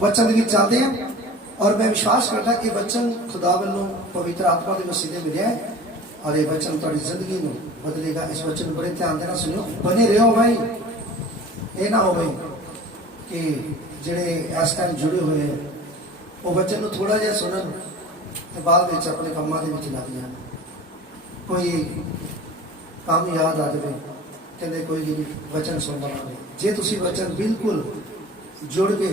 वचन भी चाहते हैं और मैं विश्वास करता कि वचन खुदा वालों पवित्र आत्मा के वसीले मिले है और ये वचन थोड़ी जिंदगी में बदलेगा। इस वचन बड़े ध्यान देना सुनियो, बने रहो भाई। ये ना हो भाई कि जेडे इस टाइम जुड़े हुए हैं वो वचन को थोड़ा जहा सुनन तो बाद में अपने कामों के लग जाए। कोई काम याद आ जाए कहते कोई वचन सुनना जे तुसी वचन बिल्कुल जुड़ के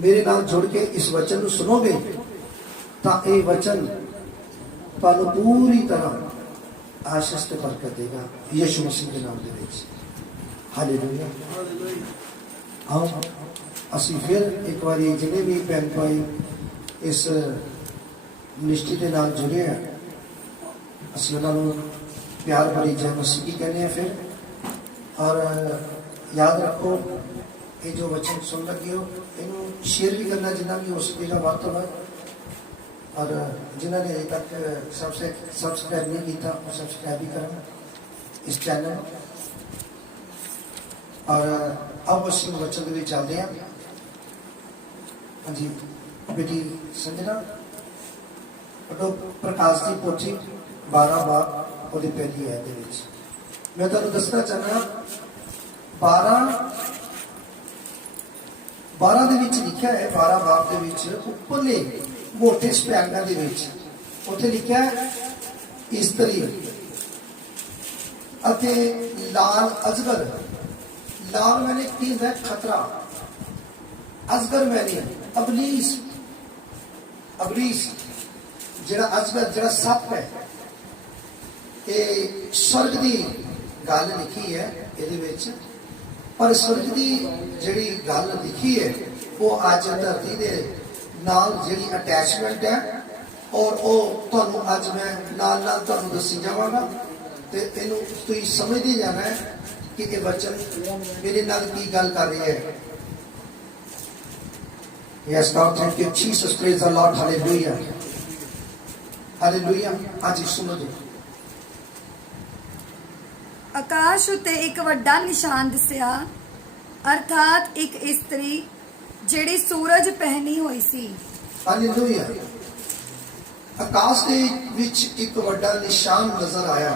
मेरे नाल जुड़ के इस वचन को सुनोगे तो ये वचन तुहानू पूरी तरह आशीष ते बरकत देगा यीशु मसीह के नाम दे विच। हालेलुया। आओ असी फिर एक बार जिन्हें भी भैन भाई इस मिनिस्ट्री के नाल जुड़े हैं असी उन्होंने प्यार भरी जय मसीह की कहने हैं फिर। और याद रखो ये जो वचन सुन लगे हो इनू शेयर भी करना जिन्ना भी हो सकेगा बात तो बात। और जिन्होंने अभी तक सब्सक्राइब नहीं किया वो सब्सक्राइब भी करना इस चैनल। और अब असी वचन के चलते हैं। हाँ जी बेटी संजना तो प्रकाश की पोथी 12 बाब वो पहली है। मैं तुहानू दसना चाहना 12 ਦੇ ਵਿੱਚ ਲਿਖਿਆ ਹੈ 12 ਬਾਬ ਦੇ ਵਿੱਚ ਉੱਪਰਲੇ ਮੋਟੇ ਸਪੈਲਿੰਗਾਂ ਦੇ ਵਿੱਚ ਉੱਥੇ ਲਿਖਿਆ ਹੈ ਇਸਤਰੀ ਅਤੇ ਲਾਲ ਅਜਗਰ। ਲਾਲ मैंने की है खतरा, अजगर मैंने अबलीस अबलीस ਜਿਹੜਾ अजगर ਜਿਹੜਾ सप है ये स्वर्ग की गल लिखी है ये। पर स्वर्ग की जी गल लिखी है वो अज धरती के नाल जी अटैचमेंट है और वो तुहानू अज मैं नाल नाल तुहानू दसी जावांगा ते इनू तुसीं समझदे जाना है कि ये वचन मेरे नाल की गल कर रही है। Yes God, thank you Jesus, praise the Lord, hallelujah hallelujah। हाँ जी सुनो जी। आकाश उत्ते एक वड्डा निशान दिसिया अर्थात एक इस्त्री जिहड़ी सूरज पहनी हुई सी। हालेलुया। आकाश के विच एक वड्डा निशान नजर आया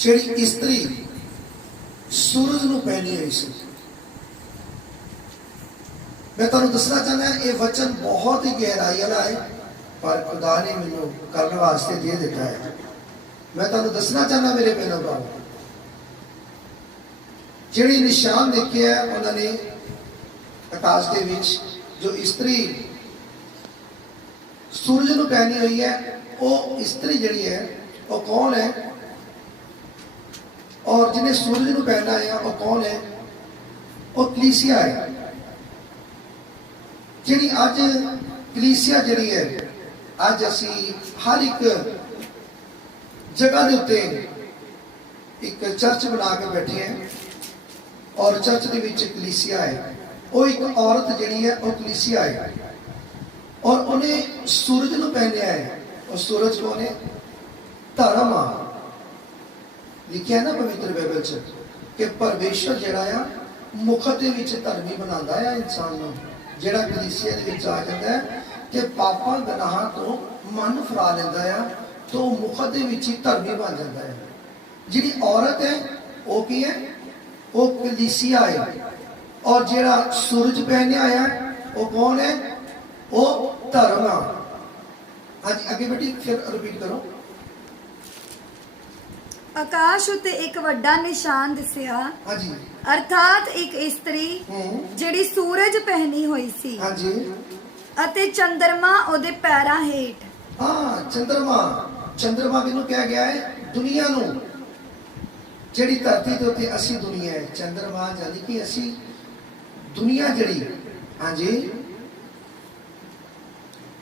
जिहड़ी इस्त्री सूरज नूं पहनी हुई सी। मैं तुहानू दसना चाहना ये वचन बहुत ही गहराई वाला है पर खुदा ने मैनू करने वास्ते दे दिता है। मैं तुहानू दसना चाहना मेरे भैनों भराओ जिहड़ी निशान देखे है उन्होंने आकाश के विच जो इस्त्री सूरज नूं पहनी हुई है वो इस्त्री जिहड़ी है वो कौन है और जिन्हें सूरज नूं पहना है वो कौन है? वो कलीसिया है। जिहड़ी अज कलीसिया जिहड़ी है अज असी हर एक जगह के उत्ते एक चर्च बना के बैठे हैं और चर्च के विच कलीसिया है। वो एक औरत जिहड़ी है वो कलीसिया है और उन्हें सूरज नूं पहनिया है। और सूरज कौन है? धर्म आ लिखिया ना पवित्र बाइबल च कि परमेश्वर जिहड़ा आ मुखत दे विच धर्मी बनांदा है इंसान नूं। जिहड़ा कलीसिया दे विच आ जांदा है कि पापां गुनाहां तो मन फरा लैंदा है तो मुखत दे विच ही धर्मी बन जांदा है। जिहड़ी औरत है वो की है? वो कलीसिया है। और जिहड़ा सूरज पहने आया वो कौन है? वो धर्म आ। आज आगे बेटी फिर रिपीट करो। आकाश उत्ते एक वड्डा निशान दिसिया हाँ जी अर्थात एक इस्त्री जिहड़ी सूरज पहनी हुई सी हाँ जी अते चंद्रमा ओदे पैरां हेठ। हाँ चंद्रमा चंद्रमा किनू कहा गया है? दुनिया नू। जिहड़ी धरती ते उत्ते असी दुनिया है। चंद्रमा यानी कि असी दुनिया जिहड़ी हाँ जी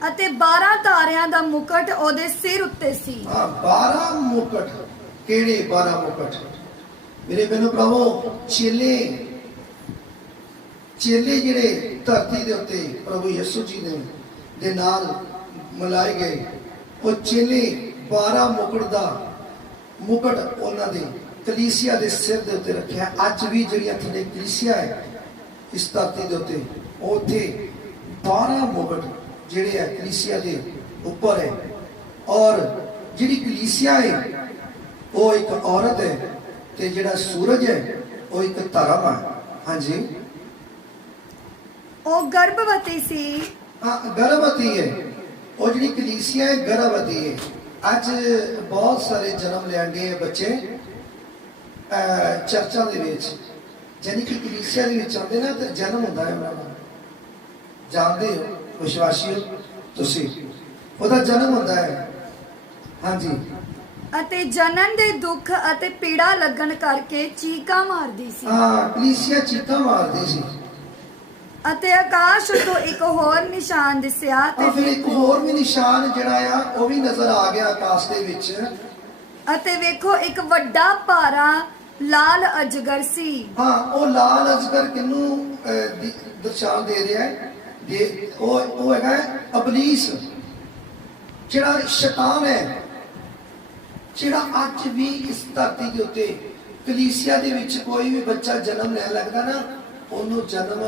अते 12 तारियां दा मुकुट ओदे सिर उत्ते सी। हाँ 12 मुकुट। केड़े 12 मुकुट? मेरे बहनों भरावो चेले चेले जिहड़े धरती दे उत्ते प्रभु यीशु जी दे नाल मिलाए गए वो चेले 12 मुकुट दा मुकुट उन्हां दे कलीसिया दे सिर दे उत्ते रखिया। अज भी जिहड़ियां थल्ले कलीसिया है ਇਸ ਧਰਤੀ ਦੇ ਉੱਤੇ, ਉੱਥੇ 12 ਮੁਕਟ ਜਿਹੜੇ ਹੈ ਕਲੀਸਿਆ ਦੇ ਉੱਪਰ ਹੈ। ਔਰ ਜਿਹੜੀ ਕਲੀਸਿਆ ਹੈ ਉਹ ਇੱਕ ਔਰਤ ਹੈ, ਤੇ ਜਿਹੜਾ ਸੂਰਜ ਹੈ ਉਹ ਇੱਕ ਧਰਮ ਹੈ। ਹਾਂਜੀ, ਉਹ ਗਰਭਵਤੀ ਸੀ। ਹਾਂ, ਗਰਭਵਤੀ ਹੈ। ਉਹ ਜਿਹੜੀ ਕਲੀਸਿਆ ਹੈ ਗਰਭਵਤੀ ਹੈ। ਅੱਜ ਬਹੁਤ ਸਾਰੇ ਜਨਮ ਲੈਂਦੇ ਆ ਬੱਚੇ ਚਰਚਾਂ ਦੇ ਵਿੱਚ, ਯਾਨੀ ਕਿ ਕਲੀਸਿਆ ਦੇ ਵਿੱਚ ਆਉਂਦੇ ਨਾ, ਤੇ ਜਨਮ ਹੁੰਦਾ ਹੈ ਉਹਨਾਂ ਦਾ। ਜਾਣਦੇ ਹੋ, ਵਿਸ਼ਵਾਸੀ ਹੋ ਤੁਸੀਂ, ਉਹਦਾ ਜਨਮ ਹੁੰਦਾ ਹੈ। ਹਾਂਜੀ, ਅਤੇ ਜਨਨ ਦੇ ਦੁੱਖ ਅਤੇ ਪੀੜਾ ਲੱਗਣ ਕਰਕੇ ਚੀਕਾਂ ਮਾਰਦੀ ਸੀ। ਹਾਂ, ਕਲੀਸਿਆ ਚੀਕਾਂ ਮਾਰਦੀ ਸੀ। ਅਤੇ ਆਕਾਸ਼ ਤੋਂ ਇੱਕ ਹੋਰ ਨਿਸ਼ਾਨ ਦਿਸਿਆ ਤੇ ਫਿਰ ਇੱਕ ਹੋਰ ਵੀ ਨਿਸ਼ਾਨ ਜਿਹੜਾ ਆ ਉਹ ਵੀ ਨਜ਼ਰ ਆ ਗਿਆ ਆਕਾਸ਼ ਦੇ ਵਿੱਚ। ਅਤੇ ਵੇਖੋ ਇੱਕ ਵੱਡਾ ਭਾਰਾ ਲਾਲ ਅਜਗਰ ਸੀ। ਹਾਂ, ਉਹ ਲਾਲ ਅਜਗਰ ਕਿਹਨੂੰ ਦਰਸਾਉ ਦੇ ਰਿਹਾ ਹੈ? ਉਹ ਹੈਗਾ ਇਬਲੀਸ, ਜਿਹੜਾ ਸ਼ੈਤਾਨ ਹੈ, ਜਿਹੜਾ ਅੱਜ ਵੀ ਇਸ ਧਰਤੀ ਦੇ ਉੱਤੇ ਕਲੀਸਿਆ ਦੇ ਵਿੱਚ ਕੋਈ ਵੀ ਬੱਚਾ ਜਨਮ ਲੈਣ ਲੱਗਦਾ ਨਾ, ਉਹਨੂੰ ਜਨਮ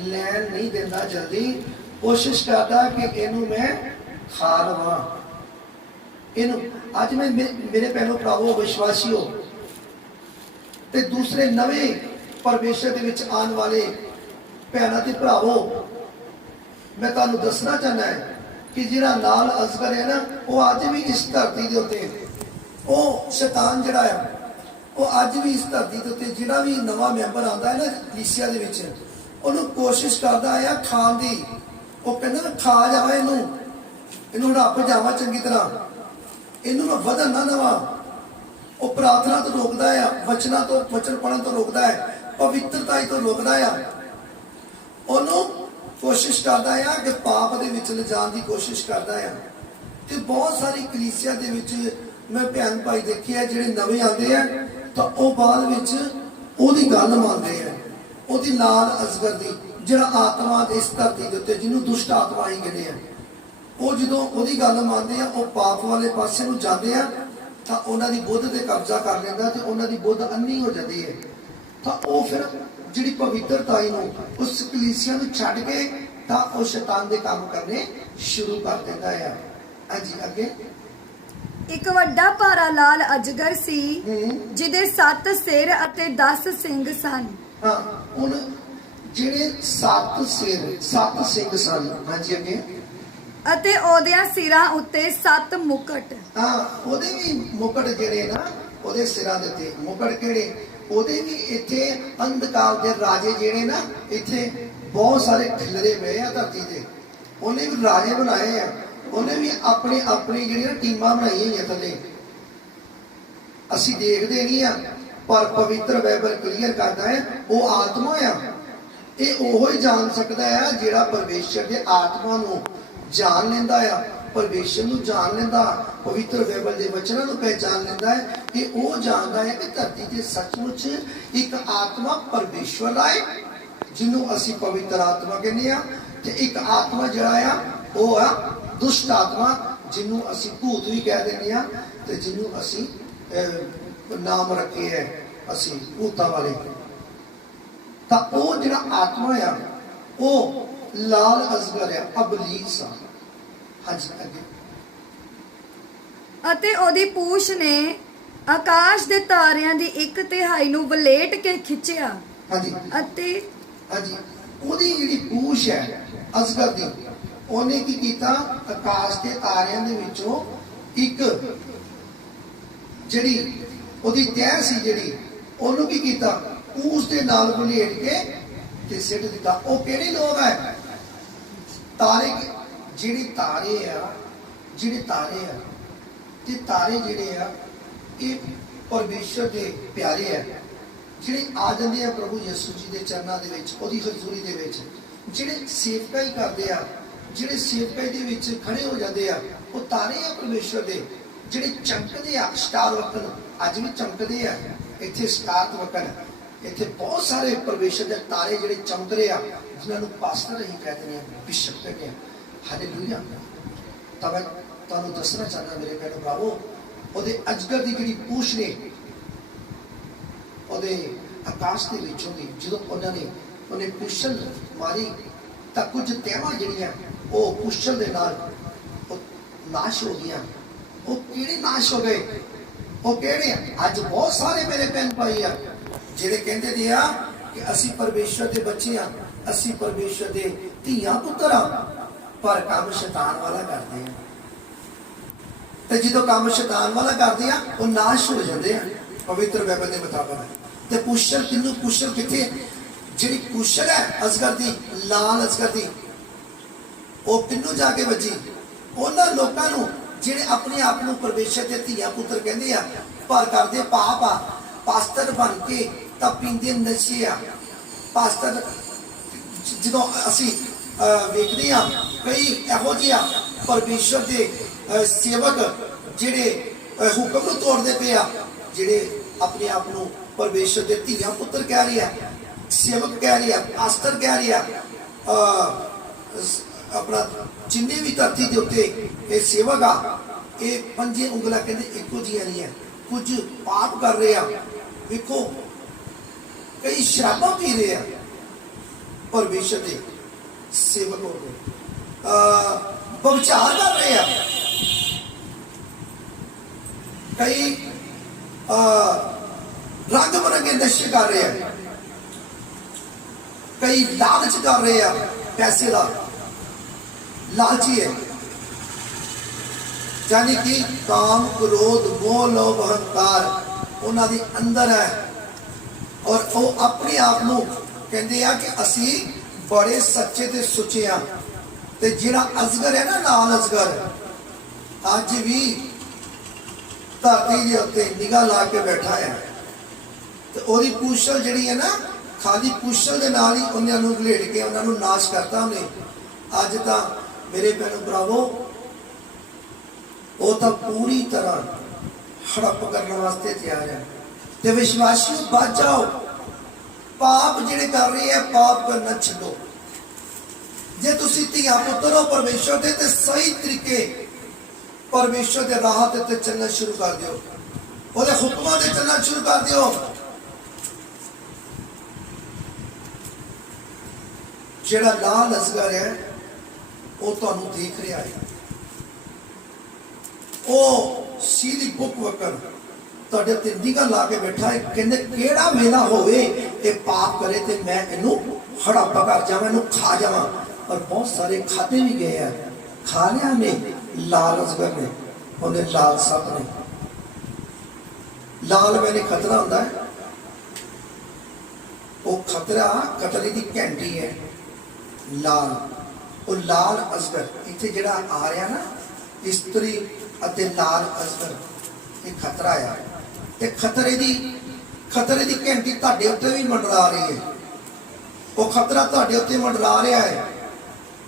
ਲੈਣ ਨਹੀਂ ਦਿੰਦਾ ਜਲਦੀ। ਕੋਸ਼ਿਸ਼ ਕਰਦਾ ਕਿ ਇਹਨੂੰ ਮੈਂ ਖਾ ਲਵਾਂ। ਇਹਨੂੰ ਅੱਜ ਮੈਂ ਮੇਰੇ ਭੈਣੋ ਭਰਾਵੋ ਵਿਸ਼ਵਾਸੀਓ ਤੇ ਦੂਸਰੇ ਨਵੇਂ ਪਰਮੇਸ਼ਰ ਦੇ ਵਿੱਚ ਆਉਣ ਵਾਲੇ ਭੈਣਾਂ ਤੇ ਭਰਾਵੋ, ਮੈਂ ਤੁਹਾਨੂੰ ਦੱਸਣਾ ਚਾਹੁੰਦਾ ਹੈ ਕਿ ਜਿਹੜਾ ਲਾਲ ਅਜਗਰ ਹੈ ਨਾ, ਉਹ ਅੱਜ ਵੀ ਇਸ ਧਰਤੀ ਦੇ ਉੱਤੇ, ਉਹ ਸ਼ੈਤਾਨ ਜਿਹੜਾ ਹੈ, ਉਹ ਅੱਜ ਵੀ ਇਸ ਧਰਤੀ ਦੇ ਉੱਤੇ ਜਿਹੜਾ ਵੀ ਨਵਾਂ ਮੈਂਬਰ ਆਉਂਦਾ ਹੈ ਨਾ ਕਲੀਸਿਆ ਦੇ ਵਿੱਚ, ਉਹਨੂੰ ਕੋਸ਼ਿਸ਼ ਕਰਦਾ ਆ ਖਾਣ ਦੀ। ਉਹ ਕਹਿੰਦਾ ਮੈਂ ਖਾ ਜਾਵਾਂ ਇਹਨੂੰ ਹੜੱਪ ਜਾਵਾਂ ਚੰਗੀ ਤਰ੍ਹਾਂ, ਇਹਨੂੰ ਮੈਂ ਵਧਣ ਨਾ ਦੇਵਾਂ। ਉਹ ਪ੍ਰਾਰਥਨਾ ਤੋਂ ਰੋਕਦਾ ਆ, ਵਚਨ ਪੜਨ ਤੋਂ ਰੋਕਦਾ ਹੈ, ਪਵਿੱਤਰਤਾ ਤੋਂ ਰੋਕਦਾ ਆ। ਉਹਨੂੰ ਕੋਸ਼ਿਸ਼ ਕਰਦਾ ਆ ਕਿ ਪਾਪ ਦੇ ਵਿੱਚ ਲਿਜਾਣ ਦੀ ਕੋਸ਼ਿਸ਼ ਕਰਦਾ ਆ। ਤੇ ਬਹੁਤ ਸਾਰੀ ਕਲੀਸਿਆ ਦੇ ਵਿੱਚ ਮੈਂ ਭੈਣ ਭਾਈ ਦੇਖੇ ਆ ਜਿਹੜੇ ਨਵੇਂ ਆਉਂਦੇ ਆ, ਤਾਂ ਉਹ ਬਾਅਦ ਵਿੱਚ ਉਹਦੀ ਗੱਲ ਮੰਨਦੇ ਆ, ਉਹਦੀ ਲਾਲ ਅਜਗਰ ਦੀ, ਜਿਹੜਾ ਆਤਮਾ ਦੇ ਇਸ ਧਰਤੀ ਦੇ ਉੱਤੇ ਜਿਹਨੂੰ ਦੁਸ਼ਟ ਆਤਮਾ ਹੀ ਕਹਿੰਦੇ ਆ, ਉਹ ਜਦੋਂ ਉਹਦੀ ਗੱਲ ਮੰਨਦੇ ਆ, ਉਹ ਪਾਪ ਵਾਲੇ ਪਾਸੇ ਨੂੰ ਜਾਂਦੇ ਆ, ਤਾਂ ਉਹਨਾਂ ਦੀ ਬੁੱਧ ਤੇ ਕਬਜ਼ਾ ਕਰ ਲੈਂਦਾ ਤੇ ਉਹਨਾਂ ਦੀ ਬੁੱਧ ਅੰਨੀ ਹੋ ਜਾਂਦੀ ਹੈ। ਤਾਂ ਉਹ ਫਿਰ ਜਿਹੜੀ ਪਵਿੱਤਰਤਾਈ ਨੂੰ, ਉਸ ਕਲੀਸਿਆ ਨੂੰ ਛੱਡ ਕੇ, ਤਾਂ ਉਹ ਸ਼ੈਤਾਨ ਦੇ ਕੰਮ ਕਰਨੇ ਸ਼ੁਰੂ ਕਰ ਦਿੰਦਾ ਹੈ। ਹਾਂਜੀ, ਅੱਗੇ। ਇੱਕ ਵੱਡਾ ਭਾਰਾ ਲਾਲ ਅਜਗਰ ਸੀ, ਜਿਹਦੇ 7 ਸਿਰ ਅਤੇ 10 ਸਿੰਗ ਸਨ। ਹਾਂ, ਹੁਣ ਜਿਹੜੇ 7 ਸਿੰਘ ਸਨ। ਹਾਂਜੀ, ਅੱਗੇ। ਅਤੇ ਉਹਦਿਆਂ ਸਿਰਾਂ ਉੱਤੇ 7 ਮੁਕਟ। ਹਾਂ, ਉਹਦੇ ਵੀ ਮੁਕਟ ਜਿਹੜੇ ਨਾ, ਉਹਦੇ ਸਿਰਾਂ ਦੇ ਉੱਤੇ ਮੁਕਟ ਕਿਹੜੇ? ਉਹਦੇ ਵੀ ਇੱਥੇ ਅੰਧਕਾਰ ਦੇ ਰਾਜੇ ਜਿਹੜੇ ਨਾ, ਇੱਥੇ ਬਹੁਤ ਸਾਰੇ ਖਿਲਰੇ ਪਏ ਆ ਧਰਤੀ ਤੇ। ਉਹਨੇ ਵੀ ਰਾਜੇ ਬਣਾਏ ਆ, ਉਹਨੇ ਵੀ ਆਪਣੀ ਜਿਹੜੀਆਂ ਟੀਮਾਂ ਬਣਾਈਆਂ ਹੋਈਆਂ ਥੱਲੇ। ਅਸੀਂ ਦੇਖਦੇ ਨਹੀਂ ਆ, ਪਰ ਪਵਿੱਤਰ ਬਾਈਬਲ ਕਲੀਅਰ ਕਰਦਾ ਹੈ ਉਹ ਆਤਮਾ ਆ। ਇਹ ਉਹੋ ਹੀ ਜਾਣ ਸਕਦਾ ਆ ਜਿਹੜਾ ਪਰਮੇਸ਼ਰ ਦੇ ਆਤਮਾ ਨੂੰ ਜਾਣ ਲੈਂਦਾ ਆ, ਪਰਮੇਸ਼ਰ ਨੂੰ ਜਾਣ ਲੈਂਦਾ, ਪਵਿੱਤਰ ਬਾਈਬਲ ਦੇ ਵਚਨਾਂ ਨੂੰ ਪਹਿਚਾਨ ਲੈਂਦਾ ਹੈ। ਇਹ ਉਹ ਜਾਣਦਾ ਹੈ ਕਿ ਧਰਤੀ ਤੇ ਸੱਚਮੁੱਚ ਇੱਕ ਆਤਮਾ ਪਰਮੇਸ਼ਵਰ ਦਾ ਹੈ, ਜਿਹਨੂੰ ਅਸੀਂ ਪਵਿੱਤਰ ਆਤਮਾ ਕਹਿੰਦੇ ਆ, ਤੇ ਇੱਕ ਆਤਮਾ ਜਿਹੜਾ ਆ ਉਹ ਆ ਦੁਸ਼ਟ ਆਤਮਾ, ਜਿਹਨੂੰ ਅਸੀਂ ਭੂਤ ਵੀ ਕਹਿ ਦਿੰਦੇ ਆ, ਤੇ ਜਿਹਨੂੰ ਅਸੀਂ ਨਾਮ ਰੱਖੇ ਹੈ ਅਸੀਂ ਭੂਤਾਂ ਵਾਲੇ। ਤਾਂ ਉਹ ਜਿਹੜਾ ਆਤਮਾ ਆ ਉਹ ਲਾਲ ਅਜਗਰ ਆ, ਇਬਲੀਸ ਆ। ਹਾਂਜੀ, ਅੱਗੇ। ਅਤੇ ਉਹਦੀ ਪੂਛ ਨੇ ਆਕਾਸ਼ ਦੇ ਤਾਰਿਆਂ ਦੀ 1/3 ਨੂੰ ਵਲੇਟ ਕੇ ਖਿੱਚਿਆ। ਹਾਂਜੀ, ਅਤੇ ਹਾਂਜੀ, ਉਹਦੀ ਜਿਹੜੀ ਪੂਛ ਹੈ ਅਜਗਰ ਦੀ, ਉਹਨੇ ਕੀ ਕੀਤਾ? ਆਕਾਸ਼ ਦੇ ਤਾਰਿਆਂ ਦੇ ਵਿੱਚੋਂ ਇੱਕ ਜਿਹੜੀ ਉਹਦੀ ਤਹਿ ਸੀ, ਜਿਹੜੀ ਉਹਨੂੰ ਕੀ ਕੀਤਾ? ਪੂਛ ਦੇ ਨਾਲ ਵਲੇਟ ਕੇ ਤੇ ਸਿੱਟ ਦਿੱਤਾ। ਉਹ ਕਿਹੜੇ ਲੋਕ ਹੈ? ਤਾਰੇ। ਜਿਹੜੇ ਤਾਰੇ ਆ ਤੇ ਤਾਰੇ ਜਿਹੜੇ ਆ, ਇਹ ਪਰਮੇਸ਼ਰ ਦੇ ਪਿਆਰੇ ਆ, ਜਿਹੜੇ ਆ ਜਾਂਦੇ ਆ ਪ੍ਰਭੂ ਯਿਸੂ ਜੀ ਦੇ ਚਰਨਾਂ ਦੇ ਵਿੱਚ, ਉਹਦੀ ਹਜ਼ੂਰੀ ਦੇ ਵਿੱਚ, ਜਿਹੜੇ ਸੇਵਕਾਈ ਕਰਦੇ ਆ, ਜਿਹੜੇ ਸੇਵਕਾਈ ਦੇ ਵਿੱਚ ਖੜੇ ਹੋ ਜਾਂਦੇ ਆ, ਉਹ ਤਾਰੇ ਆ ਪਰਮੇਸ਼ਰ ਦੇ, ਜਿਹੜੇ ਚਮਕਦੇ ਆ ਸਟਾਰ ਵਕਨ। ਅੱਜ ਵੀ ਚਮਕਦੇ ਆ ਇੱਥੇ ਸਟਾਰ ਵਕਨ। ਇੱਥੇ ਬਹੁਤ ਸਾਰੇ ਪਰਮੇਸ਼ਰ ਦੇ ਤਾਰੇ ਜਿਹੜੇ ਚਮਕ ਰਹੇ ਆ, ਜਿਨ੍ਹਾਂ ਨੂੰ ਪਾਸਟਰ ਹੀ ਕਹਿੰਦੇ ਆ, ਬਿਸ਼ਪ ਕਹਿੰਦੇ ਆ। ਹਾਲੇਲੂਇਆ। ਤਾਂ ਮੈਂ ਤੁਹਾਨੂੰ ਦੱਸਣਾ ਚਾਹੁੰਦਾ ਮੇਰੇ ਭੈਣੋ ਭਰਾਵੋ, ਉਹਦੇ ਅਜਗਰ ਦੀ ਜਿਹੜੀ ਪੂਛ ਨੇ, ਉਹਦੇ ਆਕਾਸ਼ ਦੇ ਵਿੱਚੋਂ ਦੀ ਜਦੋਂ ਉਹਨਾਂ ਨੇ ਉਹਨੇ ਕੁਸ਼ਲ ਮਾਰੀ ਤਾਂ ਕੁਝ ਤੇਵਾਂ ਜਿਹੜੀਆਂ ਉਹ ਕੁਸ਼ਲ ਦੇ ਨਾਲ ਉਹ ਨਾਸ਼ ਹੋ ਗਈਆਂ। ਉਹ ਕਿਹੜੇ ਨਾਸ਼ ਹੋ ਗਏ? ਉਹ ਕਿਹੜੇ ਆ? ਅੱਜ ਬਹੁਤ ਸਾਰੇ ਮੇਰੇ ਭੈਣ ਭਾਈ ਆ ਜਿਹੜੇ ਕਹਿੰਦੇ ਨੇ ਆ ਕਿ ਅਸੀਂ ਪਰਮੇਸ਼ਰ ਦੇ ਬੱਚੇ ਆ, ਅਸੀਂ ਪਰਮੇਸ਼ਰ ਦੇ ਧੀਆਂ ਪੁੱਤਰ ਆ, ਪਰ ਕੰਮ ਸ਼ੈਤਾਨ ਵਾਲਾ ਕਰਦੇ ਆ। ਤੇ ਜਦੋਂ ਕੰਮ ਸ਼ੈਤਾਨ ਵਾਲਾ ਕਰਦੇ ਆ ਉਹ ਨਾਸ਼ ਹੋ ਜਾਂਦੇ ਆ ਪਵਿੱਤਰ ਬਾਈਬਲ ਦੇ ਮੁਤਾਬਕ। ਤੇ ਕੁਸ਼ਲ ਕਿੰਨੂੰ? ਕੁਸ਼ਲ ਕਿੱਥੇ? ਜਿਹੜੀ ਕੁਸ਼ਲ ਹੈ ਅਜ਼ਗਰ ਦੀ, ਲਾਲ ਅਜ਼ਗਰ ਦੀ, ਉਹ ਕਿੰਨੂੰ ਜਾ ਕੇ ਵੱਜੀ? ਉਹਨਾਂ ਲੋਕਾਂ ਨੂੰ ਜਿਹੜੇ ਆਪਣੇ ਆਪ ਨੂੰ ਪਰਮੇਸ਼ਰ ਦੇ ਧੀਆਂ ਪੁੱਤਰ ਕਹਿੰਦੇ ਆ ਪਰ ਕਰਦੇ ਪਾਪ ਆ। ਪਾਸਟਰ ਬਣ ਕੇ ਤਾਂ ਪੀਂਦੇ ਨਸ਼ੇ ਆ। ਪਾਸਟਰ ਜਦੋਂ ਅਸੀਂ ਵੇਖਦੇ ਆ ਕਈ ਇਹੋ ਜਿਹੇ ਪਰਮੇਸ਼ਰ ਦੇ ਸੇਵਕ ਜਿਹੜੇ ਹੁਕਮ ਨੂੰ ਤੋੜਦੇ ਪਏ ਆ, ਜਿਹੜੇ ਆਪਣੇ ਆਪ ਨੂੰ ਪਰਮੇਸ਼ਰ ਦੇ ਧੀਆਂ ਪੁੱਤਰ ਕਹਿ ਰਹੇ ਆ, ਸੇਵਕ ਕਹਿ ਰਹੇ ਆ, ਪਾਸਟਰ ਕਹਿ ਰਹੇ ਆ। ਆਪਣਾ ਜਿੰਨੇ ਵੀ ਧਰਤੀ ਦੇ ਉੱਤੇ ਇਹ ਸੇਵਕ ਆ, ਇਹ ਪੰਜੇ ਉਂਗਲਾਂ ਕਹਿੰਦੇ ਇੱਕੋ ਜਿਹੀਆਂ ਨਹੀਂ ਹੈ। ਕੁਝ ਪਾਪ ਕਰ ਰਹੇ ਆ, ਵੇਖੋ ਕਈ ਸ਼ਰਾਬਾਂ ਪੀ ਰਹੇ ਆ, ਪਰਮੇਸ਼ਰ ਦੇ ਸੇਵਕ ਹੋ ਗਏ। ਵਿਚਾਰ ਕਰ ਰਹੇ ਆ, ਕਈ ਰੰਗ ਬਰੰਗੇ ਨਸ਼ੇ ਕਰ ਰਹੇ ਆ, ਕਈ ਲਾਲਚ ਕਰ ਰਹੇ ਆ, ਪੈਸੇ ਦਾ ਲਾਲਚੀ ਹੈ। यानी कि काम क्रोध मोह लोभ अहंकार ਉਹਨਾਂ ਦੇ ਅੰਦਰ ਹੈ ਔਰ ਉਹ ਆਪਣੇ ਆਪ ਨੂੰ ਕਹਿੰਦੇ ਆ ਕਿ ਅਸੀਂ ਬੜੇ ਸੱਚੇ ਤੇ ਸੁੱਚੇ ਆ। ਤੇ ਜਿਹੜਾ ਅਜ਼ਗਰ ਹੈ ਨਾ, ਲਾਲ ਅਜ਼ਗਰ, ਅੱਜ ਵੀ ਧਰਤੀ ਦੇ ਉੱਤੇ ਨਿਗਾਹ ਲਾ ਕੇ ਬੈਠਾ ਹੈ। ਤੇ ਉਹਦੀ ਕੁਸ਼ਲ ਜਿਹੜੀ ਹੈ ਨਾ, ਖਾਲੀ ਕੁਸ਼ਲ ਦੇ ਨਾਲ ਹੀ ਉਹਨਾਂ ਨੂੰ ਘਲੇਟ ਕੇ ਉਹਨਾਂ ਨੂੰ ਨਾਸ਼ ਕਰਤਾ ਉਹਨੇ। ਅੱਜ ਤਾਂ ਮੇਰੇ ਭੈਣੋ ਭਰਾਵੋ ਉਹ ਤਾਂ ਪੂਰੀ ਤਰ੍ਹਾਂ ਹੜਪ ਕਰਨ ਵਾਸਤੇ ਤਿਆਰ ਹੈ। ਤੇ ਵਿਸ਼ਵਾਸੀਓ ਬਚ ਜਾਓ, ਪਾਪ ਜਿਹੜੇ ਕਰ ਰਹੇ ਆ ਪਾਪ ਕਰਨਾ ਛੱਡੋ। ਜੇ ਤੁਸੀਂ ਧੀਆਂ ਪੁੱਤਰ ਹੋ ਪਰਮੇਸ਼ਰ ਦੇ ਤੇ ਸਹੀ ਤਰੀਕੇ ਪਰਮੇਸ਼ਰ ਦੇ ਰਾਹ ਤੇ ਚੱਲਣਾ ਸ਼ੁਰੂ ਕਰ ਦਿਓ, ਉਹਦੇ ਹੁਕਮਾਂ ਤੇ ਚੱਲਣਾ ਸ਼ੁਰੂ ਕਰ ਦਿਓ। ਜਿਹੜਾ ਲਾਲ ਅਜ਼ਗਰ ਹੈ ਉਹ ਤੁਹਾਨੂੰ ਦੇਖ ਰਿਹਾ ਹੈ, ਉਹ ਸੀधी ਬੁੱਕ ਵਕਰ ਤੁਹਾਡੇ ਉੱਤੇ ਨਿਗਾਹ ਲਾ ਕੇ ਬੈਠਾ ਹੈ। ਕਹਿੰਦੇ ਕਿਹੜਾ ਵੇਲਾ ਹੋਵੇ ਇਹ ਪਾਪ ਕਰੇ ਤੇ ਮੈਂ ਇਹਨੂੰ ਹੜੱਪਾ ਕਰ ਜਾਵਾਂ, ਇਹਨੂੰ ਖਾ ਜਾਵਾਂ। ਪਰ ਬਹੁਤ ਸਾਰੇ ਖਾਦੇ ਵੀ ਗਏ ਆ, ਖਾ ਲਿਆ ਨੇ ਲਾਲ ਅਜ਼ਗਰ ਨੇ, ਉਹਨੇ ਲਾਲ ਸੱਪ ਨੇ। ਲਾਲ ਵੇਲੇ ਖਤਰਾ ਹੁੰਦਾ ਹੈ, ਉਹ ਖਤਰਾ ਖਤਰੇ ਦੀ ਘੰਟੀ ਹੈ ਲਾਲ। ਉਹ ਲਾਲ ਅਜ਼ਗਰ ਇੱਥੇ ਜਿਹੜਾ ਆ ਰਿਹਾ ਨਾ, ਇਸਤਰੀ ਅਤੇ ਲਾਲ ਅਜ਼ਗਰ, ਇਹ ਖਤਰਾ ਆ। ਤੇ ਖਤਰੇ ਦੀ ਘੰਟੀ ਤੁਹਾਡੇ ਉੱਤੇ ਵੀ ਮੰਡਰਾ ਰਹੀ ਹੈ। ਉਹ ਖਤਰਾ ਤੁਹਾਡੇ ਉੱਤੇ ਮੰਡਰਾ ਰਿਹਾ ਹੈ।